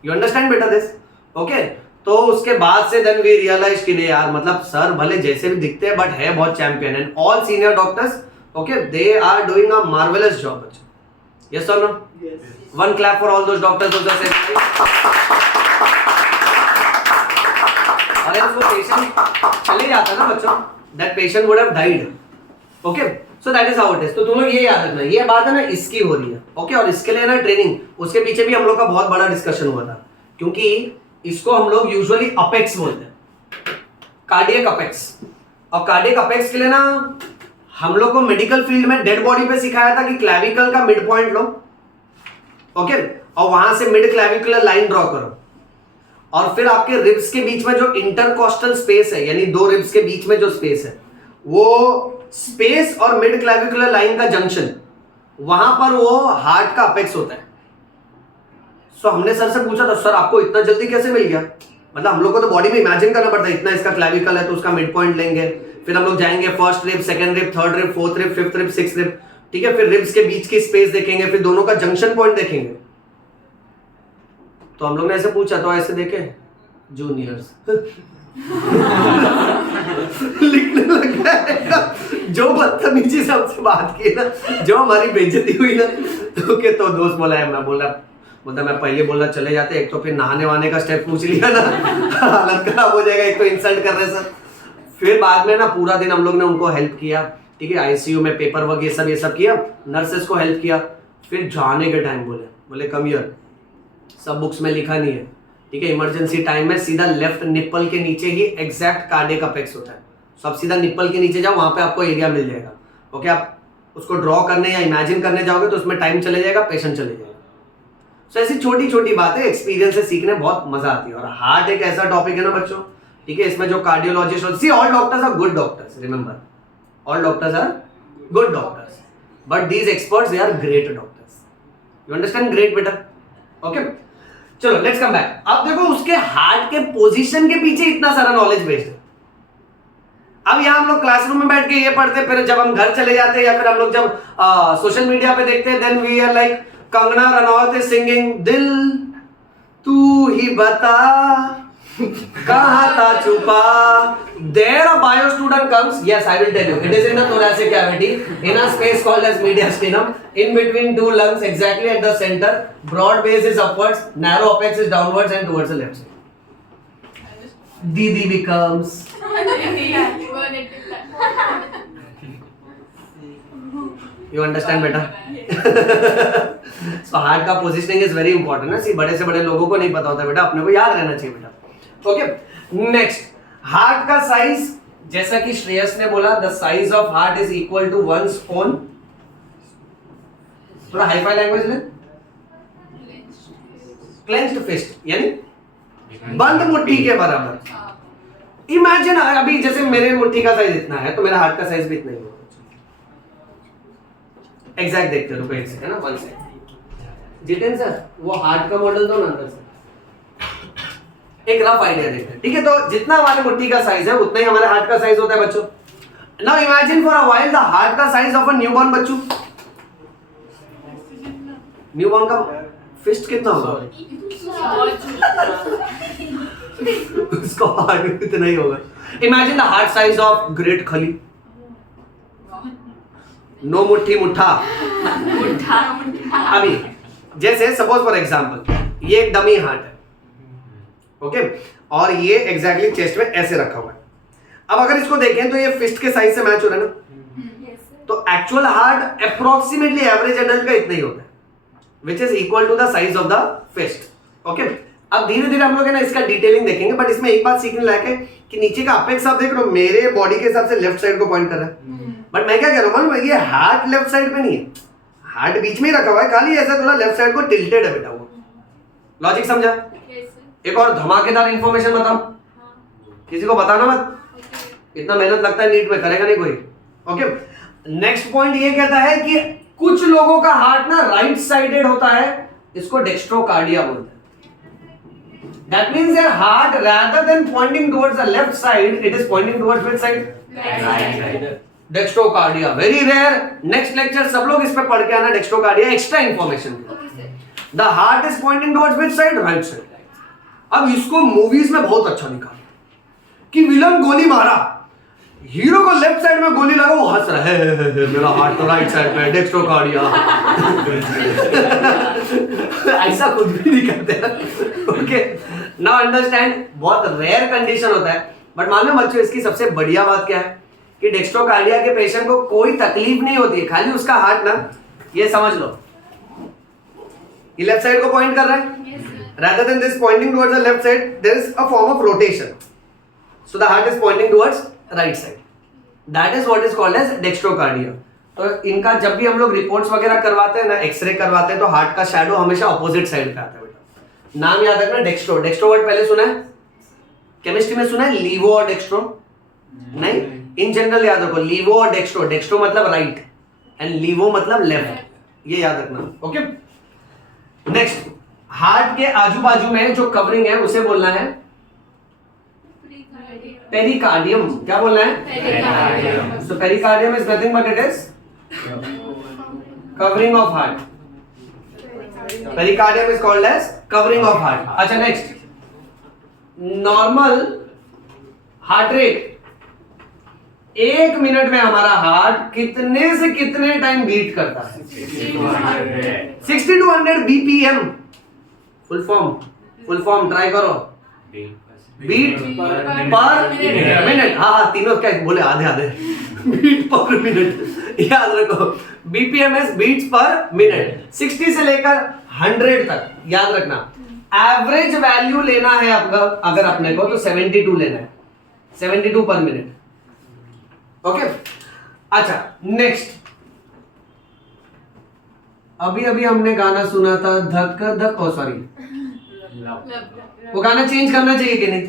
यू अंडरस्टैंड बेटा दिस? ओके, तो उसके बाद से देन वी रियलाइज कि नहीं यार, मतलब सर भले जैसे भी दिखते हैं बट है बहुत champion, and all senior doctors okay they are doing a marvellous job. Yes और no? One clap for all those doctors who just said. अगर वो पेशेंट चले जाता ना बच्चों, that patient would have died. Okay, so that is how it is. तो तुम लोग ये याद रखना, ये बात है ना इसकी हो रही है। ओके, और इसके लिए ना ट्रेनिंग, उसके पीछे भी हम लोग का बहुत बड़ा डिस्कशन हुआ था, क्योंकि इसको हम लोग यूजुअली अपेक्स बोलते हैं, कार्डियक अपेक्स। और कार्डियक अपेक्स के लिए ना हम लोग को मेडिकल फील्ड में डेड बॉडी पे सिखाया था कि क्लैविकल का मिड पॉइंट लो, ओके, और वहां से मिड क्लैविकुलर लाइन ड्रॉ करो, और फिर आपके रिब्स के बीच में जो इंटरकॉस्टल स्पेस है, यानी 2 रिब्स के बीच में जो स्पेस है, वो स्पेस और मिड क्लैविकुलर लाइन का जंक्शन, वहां पर वो हार्ट का अपेक्स होता है। सो हमने सर से पूछा था, सर आपको इतना जल्दी कैसे मिल गया? मतलब हम लोग को तो बॉडी में इमेजिन करना पड़ता है, इतना इसका क्लैविकल है तो उसका मिड पॉइंट लेंगे, फिर हम लोग जाएंगे first rib, second rib, third rib, fourth rib, fifth rib, sixth rib, ठीक है, फिर रिब्स के बीच की स्पेस देखेंगे, फिर दोनों का जंक्शन पॉइंट देखेंगे। तो हम लोग ने ऐसे पूछा तो ऐसे देखे जूनियर्स लिखने लग गए, जो बदतमीजी से हमसे बात की ना, जो हमारी बेइज्जती हुई ना, ओके, तो दोस्त बोला है, मैं बोलता मैं पहले बोलना चले जाते, एक तो फिर नहाने वाने का स्टेप पूछ लिया ना, हालत खराब हो जाएगा, एक तो इंसल्ट कर रहे सर। फिर बाद में ना पूरा दिन हम लोग ने उनको हेल्प किया, ठीक है, आईसीयू में पेपर वर्क ये सब किया, नर्सेस को हेल्प किया। फिर जाने के टाइम बोले कम हियर, सब बुक्स में लिखा नहीं है, ठीक है, इमरजेंसी टाइम में सीधा लेफ्ट निप्पल के नीचे ही एग्जैक्ट कार्डियक अपेक्स होता है। सो आप सीधा निप्पल के नीचे जाओ, वहां पे आपको एरिया मिल जाएगा। ओके, आप उसको ड्रॉ करने या इमेजिन करने जाओगे तो उसमें टाइम चले जाएगा, पेशेंट चले जाएगा। सो ऐसी छोटी छोटी बातें एक्सपीरियंस से सीखने बहुत मजा आती है। और हार्ट एक ऐसा टॉपिक है ना बच्चों, ठीक है, इसमें जो cardiologist, see all doctors are good doctors, remember all doctors are good doctors, but these experts they are great doctors. You understand? Great बेटा। ओके, चलो लेट्स कम बैक। अब देखो उसके हार्ट के पोजीशन के पीछे इतना सारा नॉलेज बेस्ड है। अब यहाँ हम लोग क्लासरूम में बैठ के ये पढ़ते, फिर जब हम घर चले जाते हैं या फिर हम लोग जब सोशल मीडिया पे देखते हैं, then we are like Kangana Ranaut is singing दिल तू ही बता कहाँ था छुपा। There a bio student comes, yes I will tell you, it is in a thoracic cavity in a space called as mediastinum, in between 2 lungs, exactly at the center. Broad base is upwards, narrow apex is downwards and towards the left side. Didi becomes you understand बेटा? So heart का positioning is very important ना, सी बड़े से बड़े लोगों को नहीं पता होता बेटा, अपने को याद रहना चाहिए बेटा। ओके, नेक्स्ट, हार्ट का साइज, जैसा कि श्रेयस ने बोला, the size of heart is equal to one's own, थोड़ा हाई फाई लैंग्वेज में, क्लेंच्ड फिस्ट, यानी बंद मुट्ठी के बराबर। इमेजिन अभी जैसे मेरे मुट्ठी का साइज इतना है तो मेरा हार्ट का साइज भी इतना ही होगा। एग्जैक्ट देखते हो, रुको एक सेकंड ना, 1 सेकंड। जितेंद्र सर वो हार्ट का मॉडल दो ना अंदर से, एक रफ आइडिया देखते हैं, ठीक है। तो जितना हमारे मुट्ठी का साइज है उतना ही हमारे हार्ट का साइज होता है बच्चों। Now imagine for a while the heart का साइज ऑफ अ न्यूबॉर्न बच्चों। न्यूबॉर्न का फिस्ट कितना होगा? उसका हार्ट इतना ही होगा। Imagine the heart size of great खली। नो मुट्ठी मुट्ठा। अभी जैसे सपोज फॉर एग्जांपल ये एक डमी हार्ट है, ओके, और ये एग्जैक्टली चेस्ट में ऐसे रखा हुआ है। अब अगर इसको देखें तो ये फिस्ट के साइज से मैच हो रहा है ना, तो actual heart approximately average adult का इतना ही होता है, which is equal to the size of the fist, okay. अब धीरे धीरे हम लोग है ना इसका डिटेलिंग देखेंगे, बट इसमें एक बात सीखने लायक है कि नीचे का अपेक्स आप देख रहे हो मेरे बॉडी के हिसाब से लेफ्ट साइड को पॉइंट कर रहा है, बट मैं क्या कह रहा हूँ, ये हार्ट लेफ्ट साइड पे नहीं है, हार्ट बीच में ही रखा हुआ है, खाली ऐसा थोड़ा लेफ्ट साइड को टिल्टेड है बेटा। वो लॉजिक समझा? एक और धमाकेदार इंफॉर्मेशन बताओ, किसी को बताना मत, इतना मेहनत लगता है नीट में, करेगा नहीं कोई, ओके। नेक्स्ट पॉइंट ये कहता है कि कुछ लोगों का हार्ट ना राइट साइडेड होता है, इसको डेक्स्ट्रोकार्डिया बोलते हैं। That means their heart rather than pointing towards the left side, it is pointing towards which side? Right side. Dextrocardia, very rare. Next lecture सब लोग इस पे पढ़ के आना, dextrocardia extra information. The heart is pointing towards which side? Right side. अब इसको movies में बहुत अच्छा दिखा कि विलन गोली मारा, हीरो को लेफ्ट साइड में गोली लगा, वो हंस रहा है, मेरा हार्ट तो राइट साइड पे है, डेक्स्ट्रोकार्डिया। ऐसा कुछ भी नहीं करते, ओके। नाउ अंडरस्टैंड, बहुत रेयर कंडीशन होता है, बट मालूम बच्चों इसकी सबसे बढ़िया बात क्या है कि डेक्स्ट्रोकार्डिया के पेशेंट को कोई तकलीफ नहीं होती है, खाली उसका हार्ट ना, ये समझ लो, ये लेफ्ट साइड को पॉइंट कर रहा है, rather than this pointing towards the left side, there is a form of rotation, so the heart is pointing towards right side, that is what is called as dextrocardia. तो इनका जब भी हम लोग रिपोर्ट्स वगैरह करवाते हैं ना, एक्सरे करवाते हैं, तो हार्ट का शैडो हमेशा ऑपोजिट साइड पे आता है बेटा। नाम याद रखना, डेक्स्ट्रो। डेक्स्ट्रो वर्ड पहले सुना है केमिस्ट्री में, सुना है लीवो और डेक्स्ट्रो? नहीं, इन जनरल याद रखो, लीवो और डेक्स्ट्रो। डेक्स्ट्रो मतलब राइट एंड लीवो मतलब लेफ्ट, ये याद रखना, ओके। नेक्स्ट, हार्ट के आजू बाजू में जो कवरिंग है उसे बोलना है पेरिकार्डियम। क्या बोलना है? Pericardium. So pericardium is nothing but it is covering of heart. Pericardium is called as covering of heart. अच्छा, next, normal heart rate, 1 minute में हमारा हार्ट कितने से कितने टाइम बीट करता है? 60 to 100 BPM। Full form try करो, beat पर मिनट। हाँ, तीनों क्या बोले, आधे बीट पर मिनट, याद रखो, BPM is beats per minute. 60 से लेकर 100 तक याद रखना। एवरेज वैल्यू लेना है अगर अपने को तो 72 लेना है, 72 पर मिनट, ओके। अच्छा, नेक्स्ट, अभी हमने गाना सुना था धक धक, ओ सॉरी, वो गाना चेंज करना चाहिए कि नहीं?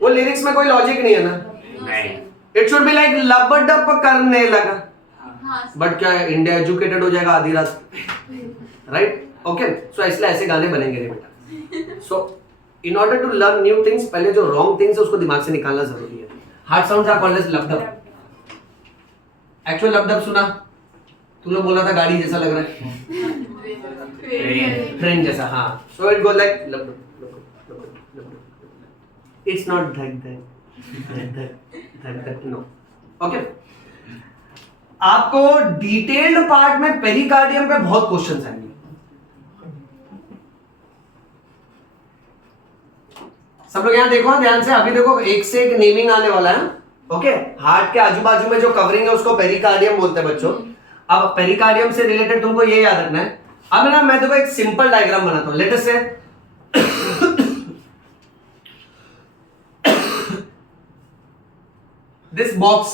वो लिरिक्स में कोई लॉजिक नहीं है ना, इट शुड बी लाइक लब डब करने लगा, बट क्या इंडिया एजुकेटेड हो जाएगा आधी रात, राइट, ओके। सो इसलिए ऐसे गाने बनेंगे रे बेटा। So in order to learn new things, पहले जो रॉन्ग थिंग्स है उसको दिमाग से निकालना जरूरी है। Heart sounds are called as lub dub. Actual lub dub सुना? तू लोग बोला था गाड़ी जैसा लग रहा है, ट्रेन जैसा, हाँ। सो इट गोज लाइक लब डब, इट्स नॉट धक, नो, ओके। आपको डिटेल्ड पार्ट में पेरिकार्डियम पे बहुत क्वेश्चंस आएंगे। सब लोग यहां देखो ध्यान से, अभी देखो एक से एक नेमिंग आने वाला है, ओके। हार्ट के आजू बाजू में जो कवरिंग है उसको पेरिकार्डियम बोलते हैं बच्चों। अब पेरिकार्डियम से रिलेटेड तुमको ये याद रखना है। अब ना मैं देखो एक सिंपल डायग्राम बनाता हूं, लेट अस से this box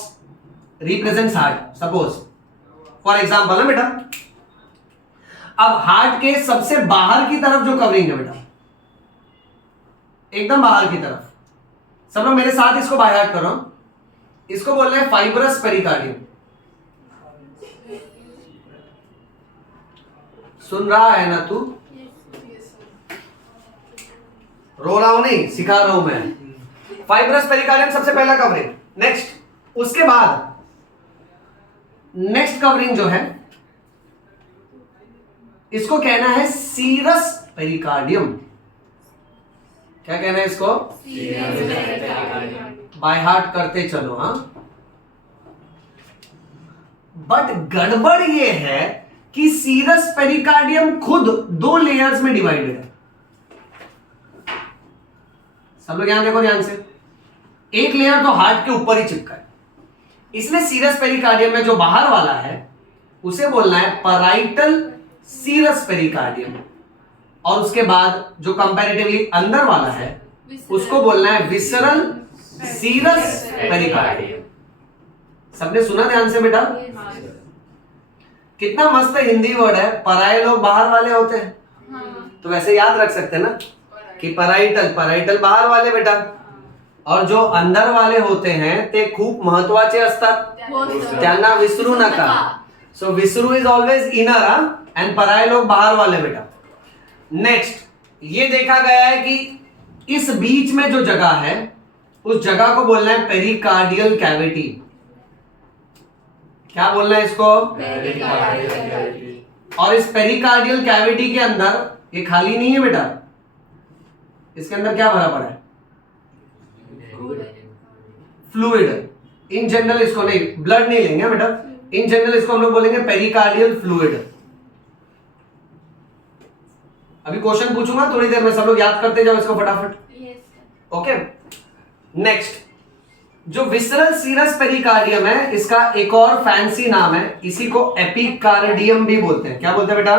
represents heart, suppose for example ना बेटा। अब हार्ट के सबसे बाहर की तरफ जो कवरिंग है बेटा, एकदम बाहर की तरफ। सब लोग मेरे साथ इसको बाय हार्ट करो। इसको बोल रहे हैं फाइब्रस पेरिकार्डियम। सुन रहा है ना तू? रो रहा हूं नहीं, सिखा रहा हूं मैं। फाइब्रस पेरिकार्डियम सबसे पहला कवरिंग। नेक्स्ट, उसके बाद नेक्स्ट कवरिंग जो है इसको कहना है सीरस पेरिकार्डियम। क्या कहना है इसको? बाय हार्ट करते चलो। हाँ, बट गड़बड़ ये है कि सीरस पेरिकार्डियम खुद 2 लेयर्स में डिवाइडेड है। सब लोग यहां देखो ध्यान से। एक लेयर तो हार्ट के ऊपर ही चिपका है, इसलिए सीरस पेरिकार्डियम में जो बाहर वाला है उसे बोलना है पैराइटल सीरस पेरिकार्डियम, और उसके बाद जो कंपैरेटिवली अंदर वाला है उसको बोलना है विसरल सीरस पेरिकार्डियम। सबने सुना ध्यान से बेटा? कितना मस्त हिंदी वर्ड है। पराये लोग बाहर वाले होते हैं, तो वैसे याद रख सकते हैं ना कि पराइटल बाहर वाले बेटा, और जो अंदर वाले होते हैं ते खूप महत्वाचे असतात, त्यांना विसरू नका। सो विसरू इज ऑलवेज इनर एंड पराये लोग बाहर वाले बेटा। नेक्स्ट, ये देखा गया है कि इस बीच में जो जगह है उस जगह को बोलना है पेरिकार्डियल कैविटी। क्या बोलना है इसको? और इस पेरिकार्डियल कैविटी के अंदर ये खाली नहीं है बेटा, इसके अंदर क्या भरा पड़ा है? फ्लूइड। इन जनरल इसको नहीं, ब्लड नहीं लेंगे बेटा, इन जनरल इसको हम लोग बोलेंगे पेरिकार्डियल फ्लूइड। अभी क्वेश्चन पूछूंगा थोड़ी देर में, सब लोग याद करते जाओ इसको फटाफट। ओके, नेक्स्ट, जो विसरल सीरस पेरिकार्डियम है इसका एक और फैंसी नाम है, इसी को एपिकार्डियम भी बोलते हैं। क्या बोलते हैं बेटा?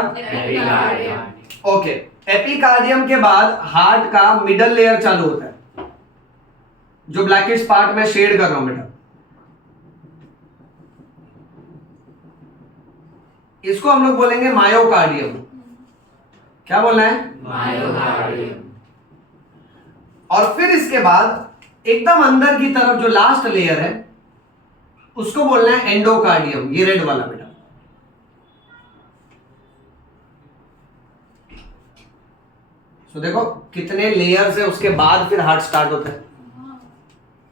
ओके, एपिकार्डियम के बाद हार्ट का मिडल लेयर चालू होता है, जो ब्लैकिश पार्ट में शेड कर रहा हूं बेटा। इसको हम लोग बोलेंगे मायोकार्डियम। क्या बोलना है? मायोकार्डियम। और फिर इसके बाद एकदम अंदर की तरफ जो लास्ट लेयर है उसको बोलना है एंडोकार्डियम। ये रेड वाला बेटा। सो देखो कितने लेयर्स है, उसके बाद फिर हार्ट स्टार्ट होता है।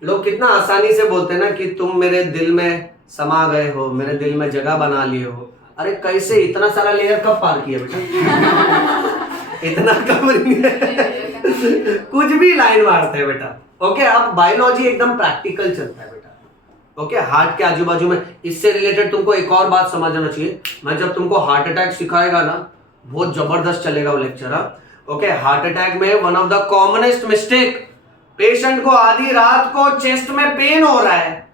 लोग कितना आसानी से बोलते हैं ना कि तुम मेरे दिल में समा गए हो, मेरे दिल में जगह बना लिए हो। अरे कैसे, इतना सारा लेयर कब पार किया बेटा? इतना कवरिंग है। कुछ भी लाइन मारते हैं बेटा। ओके, अब बायोलॉजी एकदम प्रैक्टिकल चलता है बेटा। ओके, हार्ट के आजू बाजू में इससे रिलेटेड तुमको एक और बात समझना चाहिए। मैं जब तुमको हार्ट अटैक सिखाएगा ना, बहुत जबरदस्त चलेगा वो लेक्चर। ओके, हार्ट अटैक में one of the commonest mistake, patient को आधी रात को चेस्ट में पेन हो रहा है,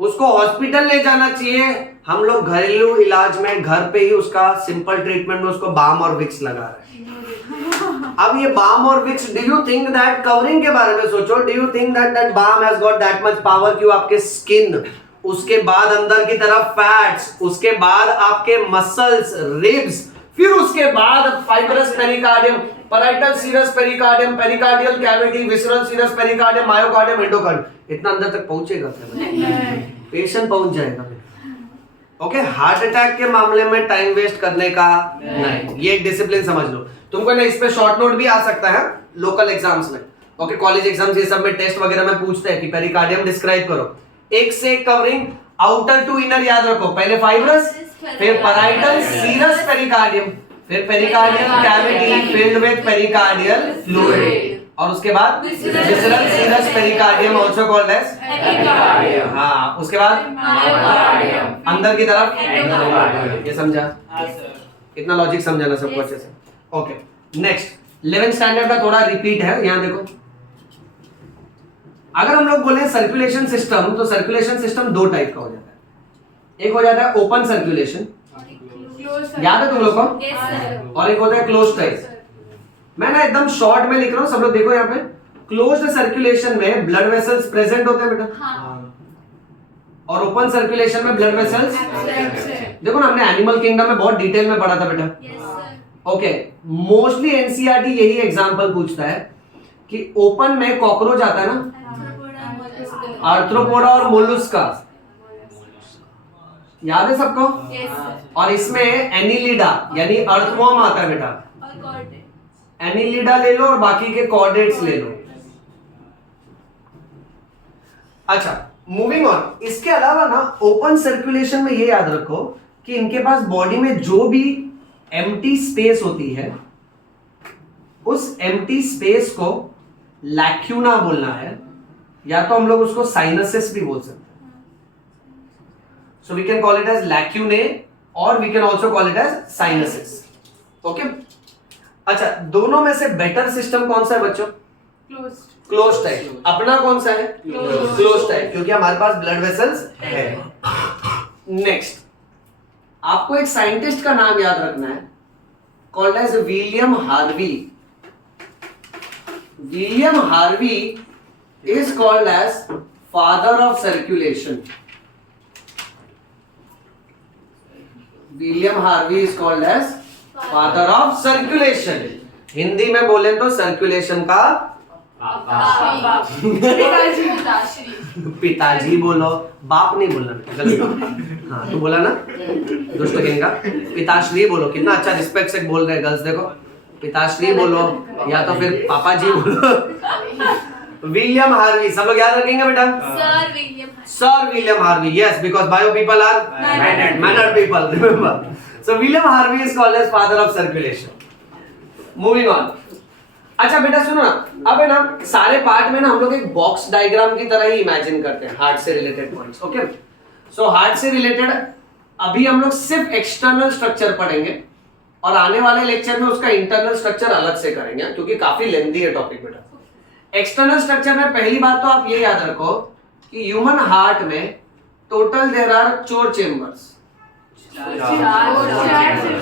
उसको हॉस्पिटल ले जाना चाहिए। हम लोग घरेलू इलाज में घर पे ही उसका सिंपल ट्रीटमेंट में उसको बाम और विक्स लगा रहे हैं। अब ये बाम और Vicks, do you think that, covering के बारे में सोचो, do you think that that balm has got that much power कि आपके स्किन, उसके बाद अंदर की तरफ फैट्स, उसके बाद आपके मसल्स, रिब्स, फिर उसके बाद fibrous pericardium, parietal serous pericardium, pericardial cavity, visceral serous pericardium, myocardium, endocardium, इतना अंदर तक पहुंचेगा पेशेंट पहुंच जाएगा। ओके, हार्ट अटैक के मामले में टाइम वेस्ट करने का नहीं, ये एक डिसिप्लिन समझ लो। तुमको ना इस पे शॉर्ट नोट भी आ सकता है लोकल एग्जाम्स में। ओके, कॉलेज एग्जाम्स ये सब में टेस्ट वगैरह में पूछते हैं कि पेरिकार्डियम डिस्क्राइब करो। एक से एक कवरिंग, आउटर टू इनर याद रखो। पहले फाइब्रस, फिर पैराइटल सीरस पेरिकार्डियम, फिर pericardial cavity filled with pericardial fluid, और उसके बाद visceral serous pericardium also called as epicardium. हाँ, उसके बाद अंदर की तरफ। ये समझा? इतना लॉजिक समझाना सबको अच्छे से। ओके, नेक्स्ट 11th स्टैंडर्ड का थोड़ा रिपीट है, यहां देखो। अगर हम लोग बोले सर्कुलेशन सिस्टम, तो सर्कुलेशन सिस्टम 2 टाइप का हो जाता है। एक हो जाता है ओपन सर्कुलेशन, याद है तुम लोग को, और एक होता है क्लोज टाइप। मैं ना एकदम शॉर्ट में लिख रहा हूं, सब लोग देखो यहाँ पे। क्लोज्ड सर्कुलेशन में ब्लड वेसल्स प्रेजेंट होते हैं बेटा, और ओपन सर्कुलेशन में ब्लड वेसल्स देखो ना, हमने एनिमल किंगडम में बहुत डिटेल में पढ़ा था बेटा। ओके, मोस्टली एनसीईआरटी यही एग्जांपल पूछता है कि ओपन में कॉकरोच आता है ना, आर्थ्रोपोडा और मोलुस्का, याद है सबको? और इसमें एनिलिडा यानी अर्थवॉर्म आता है बेटा। एनिलिडा ले लो और बाकी के कॉर्डेट्स ले लो। अच्छा, मूविंग ऑन। इसके अलावा ना ओपन सर्कुलेशन में ये याद रखो कि इनके पास बॉडी में जो भी एम्प्टी स्पेस होती है, उस एम्प्टी स्पेस को लैक्यूना बोलना है, या तो हम लोग उसको साइनसेस भी बोल सकते हैं। So we can call it as lacunae or we can also call it as sinuses. Okay? अच्छा, दोनों में से बेटर सिस्टम कौन सा है बच्चों? Close type. अपना कौन सा है? क्लोज टाइप, क्योंकि हमारे पास ब्लड वेसल्स है। नेक्स्ट, आपको एक साइंटिस्ट का नाम याद रखना है, called as William Harvey. William Harvey is called as father of circulation. William Harvey is called as father of circulation. Hindi में बोले तो सर्कुलेशन का पिताजी बोलो, बाप नहीं बोलना, गलत। हाँ, तू बोला ना दुष्ट कहेगा, पिताश्री बोलो। कितना अच्छा रिस्पेक्ट से बोल रहे हैं गर्ल्स, देखो पिताश्री बोलो या तो फिर पापा जी बोलो। विलियम हार्वी, सब लोग याद रखेंगे बेटा? Sir William Harvey, yes, because bio people are mannered people, remember. So William Harvey is called as father of circulation. Moving on. अच्छा बेटा सुनो ना, अब है ना सारे पार्ट में ना हम लोग एक बॉक्स डायग्राम की तरह ही इमेजिन करते हैं हार्ट से related points. Okay, so heart से रिलेटेड अभी हम लोग सिर्फ एक्सटर्नल स्ट्रक्चर पढ़ेंगे और आने वाले लेक्चर में उसका इंटरनल स्ट्रक्चर अलग से करेंगे, क्योंकि काफी लेंथी है टॉपिक बेटा। एक्सटर्नल स्ट्रक्चर में पहली बात तो आप ये याद रखो कि ह्यूमन हार्ट में टोटल देयर आर 4 चेंबर्स।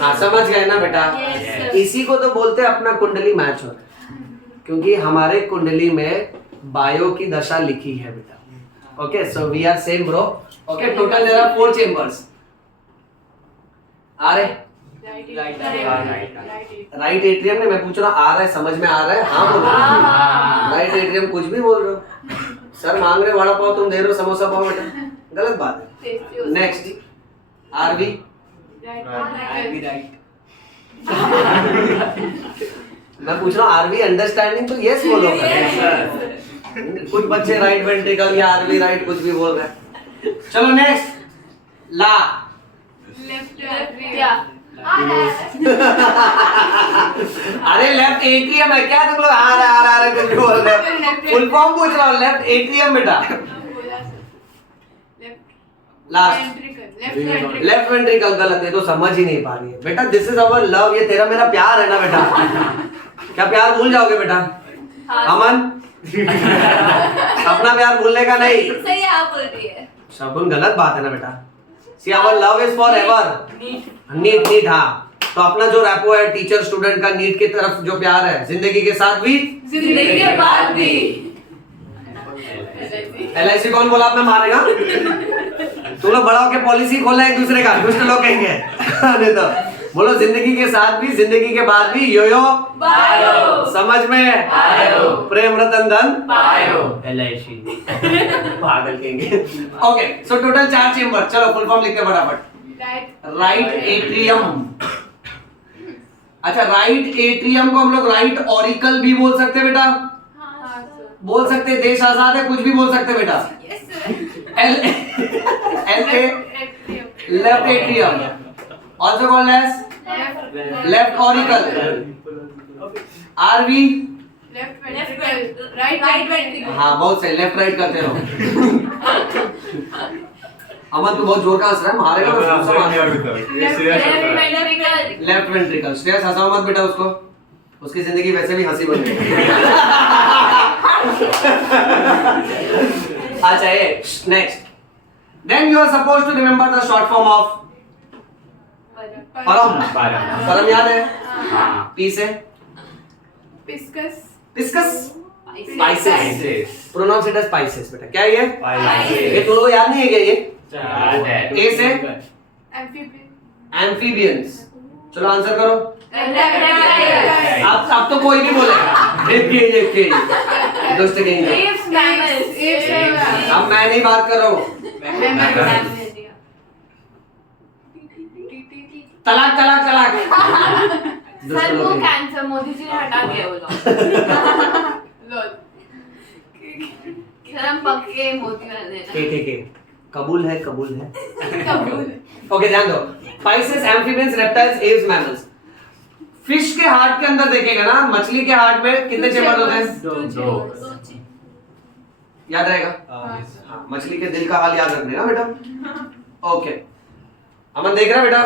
हाँ, समझ गए ना बेटा? इसी को तो बोलते हैं अपना कुंडली मैच हो रहा है, क्योंकि हमारे कुंडली में बायो की दशा लिखी है बेटा। Okay, so we are same bro. Okay, total there are 4 chambers. आ रहे? राइट एट्रियम ने, मैं पूछ रहा हूँ आ रहा है, समझ में आ रहा है? हाँ बोलो। राइट एट्रियम कुछ भी बोल रहे हो, सर मांग रहे वड़ा पाव, तुम दे रहे हो समोसा पाव बेटा, गलत बात है। नेक्स्ट, आरवी मैं पूछ रहा हूँ आरवी अंडरस्टैंडिंग, तो यस बोलो। कुछ बच्चे राइट वेंट्रिकल या आरवी राइट कुछ भी बोल रहे हैं। चलो नेक्स्ट, ला अरे लेफ्ट एट्रियम है क्या? तुम लोग आ रहे कुछ भी बोल रहे हो। फुल फॉर्म पूछ रहा हूँ, लेफ्ट एट्रियम बेटा। लास्ट लेफ्ट वेंट्रिकल गलत है, तो समझ ही नहीं पा रही है बेटा। दिस इज अवर लव, ये तेरा मेरा प्यार है ना बेटा। क्या प्यार भूल जाओगे बेटा? अमन अपना प्यार भूलने का नहीं। सही आप बोल रही है। शबुन गलत बात है ना बेटा। See our love is forever. NEET हाँ, तो अपना जो रैपो है टीचर स्टूडेंट का नीट की तरफ जो प्यार है, जिंदगी के साथ भी जिंदगी के बाद भी। LIC कौन बोला आपने मारेगा? तुम लोग बड़ा होके पॉलिसी खोलना एक दूसरे का, कुछ लोग कहेंगे नहीं तो बोलो जिंदगी के साथ भी जिंदगी के बाद भी यो यो बायो। समझ में आयो। प्रेम रतन धन बायो। LIC पागल कहेंगे। Okay, so total 4 chamber. चलो फुल फॉर्म लिखते फटाफट। Right atrium. अच्छा, राइट एट्रियम को हम लोग राइट ऑरिकल भी बोल सकते बेटा। बोल सकते, देश आजाद है, कुछ भी बोल सकते बेटा। Left atrium also called as left auricle. RV right ventricle. हाँ, बहुत सही, लेफ्ट राइट करते रहो। अमन तू बहुत जोर का हंस रहा है, मारेगा तो गुस्सा मारेगा। Left ventricle. श्रेयस हंसाओ मत बेटा उसको, उसकी जिंदगी वैसे भी हंसी बन गई। अच्छा, ये next. Then you are supposed to remember the short form of परम। परम याद है? पी से piscis. Piscis species, pronounce it as species बेटा। क्या ये? ये तुम लोगों को याद नहीं है क्या ये? ए से एम्फीबियंस। चलो आंसर करो। अब तो कोई नहीं बोलेगा। एक केजी दोस्त के लिए। Apes, mammals. Apes, अब मैं नहीं बात कर रहा हूँ, तलाक तलाक तलाक। सर वो कैंसर मोदी जी ने हटा दिया बोला। सर हम पक्के मोदी वाले हैं ना। ठीक कबूल है ओके ध्यान दो। Spices, amphibians, reptiles, Aves, mammals. Fish के हार्ट के अंदर देखेगा ना, मछली के हार्ट में कितने चेम्बर होते हैं? दो। याद रहेगा? हाँ, मछली के दिल का हाल याद रखने ना बेटा। ओके अमन देख रहा बेटा?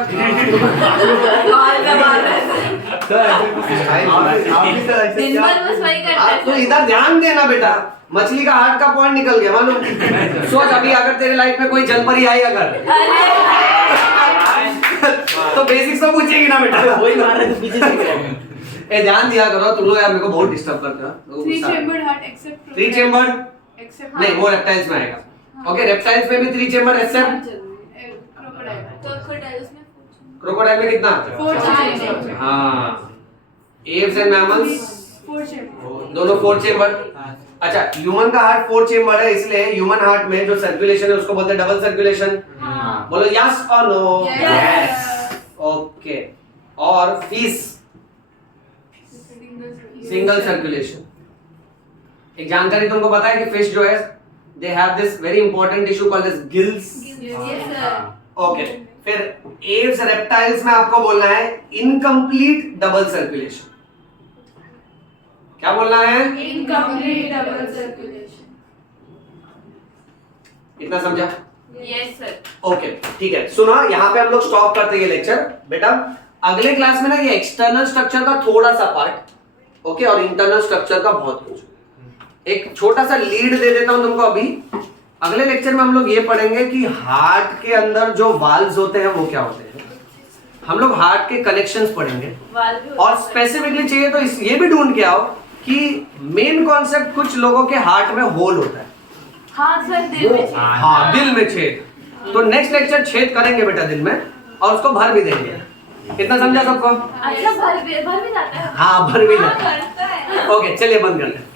दिन भर बस वही करता है। तो इधर ध्यान देना बेटा, मछली का हार्ट का पॉइंट निकल गया मालूम। सोच अभी अगर तेरे लाइफ में कोई जलपरी आई अगर तो बेसिक्स तो पूछेगी ना बेटा। वही मार रहे तो पीछे देख रहे हैं। ए ध्यान दिया करो तुम लोग यार, मेरे को बहुत डिस्टर्ब करते हो। 3 chambered heart except 3 chamber except नहीं, वो रेप्टाइल्स में आएगा। ओके रेप्टाइल्स में भी 3 चेम्बर एक्सेप्ट crocodile क्रोकोडाइल में कितना? 4 chambers हाँ, एव्स एंड मैमल्स 4 chambers दोनों 4 चेम्बर। अच्छा ह्यूमन का हार्ट 4 चेम्बर है, इसलिए ह्यूमन हार्ट में जो सर्कुलेशन है उसको बोलते हैं डबल सर्कुलेशन। बोलो यस और नो? ओके और फिश सिंगल सर्कुलेशन। एक जानकारी तुमको पता है कि फिश जो है they have this very important tissue called this gills. Okay फिर एव्स रेप्टाइल्स में आपको बोलना है इनकम्प्लीट डबल सर्कुलेशन। क्या बोलना है? incomplete double circulation। इतना समझा? Yes sir. ओके ठीक है, सुनो यहाँ पे हम लोग स्टॉप करते हैं ये लेक्चर बेटा। अगले क्लास में ना ये एक्सटर्नल स्ट्रक्चर का थोड़ा सा पार्ट ओके और इंटरनल स्ट्रक्चर का बहुत कुछ, एक छोटा सा लीड दे देता हूं तुमको। अभी अगले लेक्चर में हम लोग ये पढ़ेंगे कि हार्ट के अंदर जो वाल्व्स होते हैं वो क्या होते हैं। हम लोग हार्ट के कनेक्शंस पढ़ेंगे और स्पेसिफिकली चाहिए तो ये भी ढूंढ के आओ कि मेन कॉन्सेप्ट कुछ लोगों के हार्ट में होल होता है। हाँ सर दिल में छेद। हाँ दिल में छेद। तो नेक्स्ट लेक्चर छेद करेंगे बेटा दिल में और उसको भर भी देंगे। कितना समझा सबको? अच्छा भर भी जाता है। हाँ भर भी जाता करता है। है। ओके चलिए बंद करते हैं।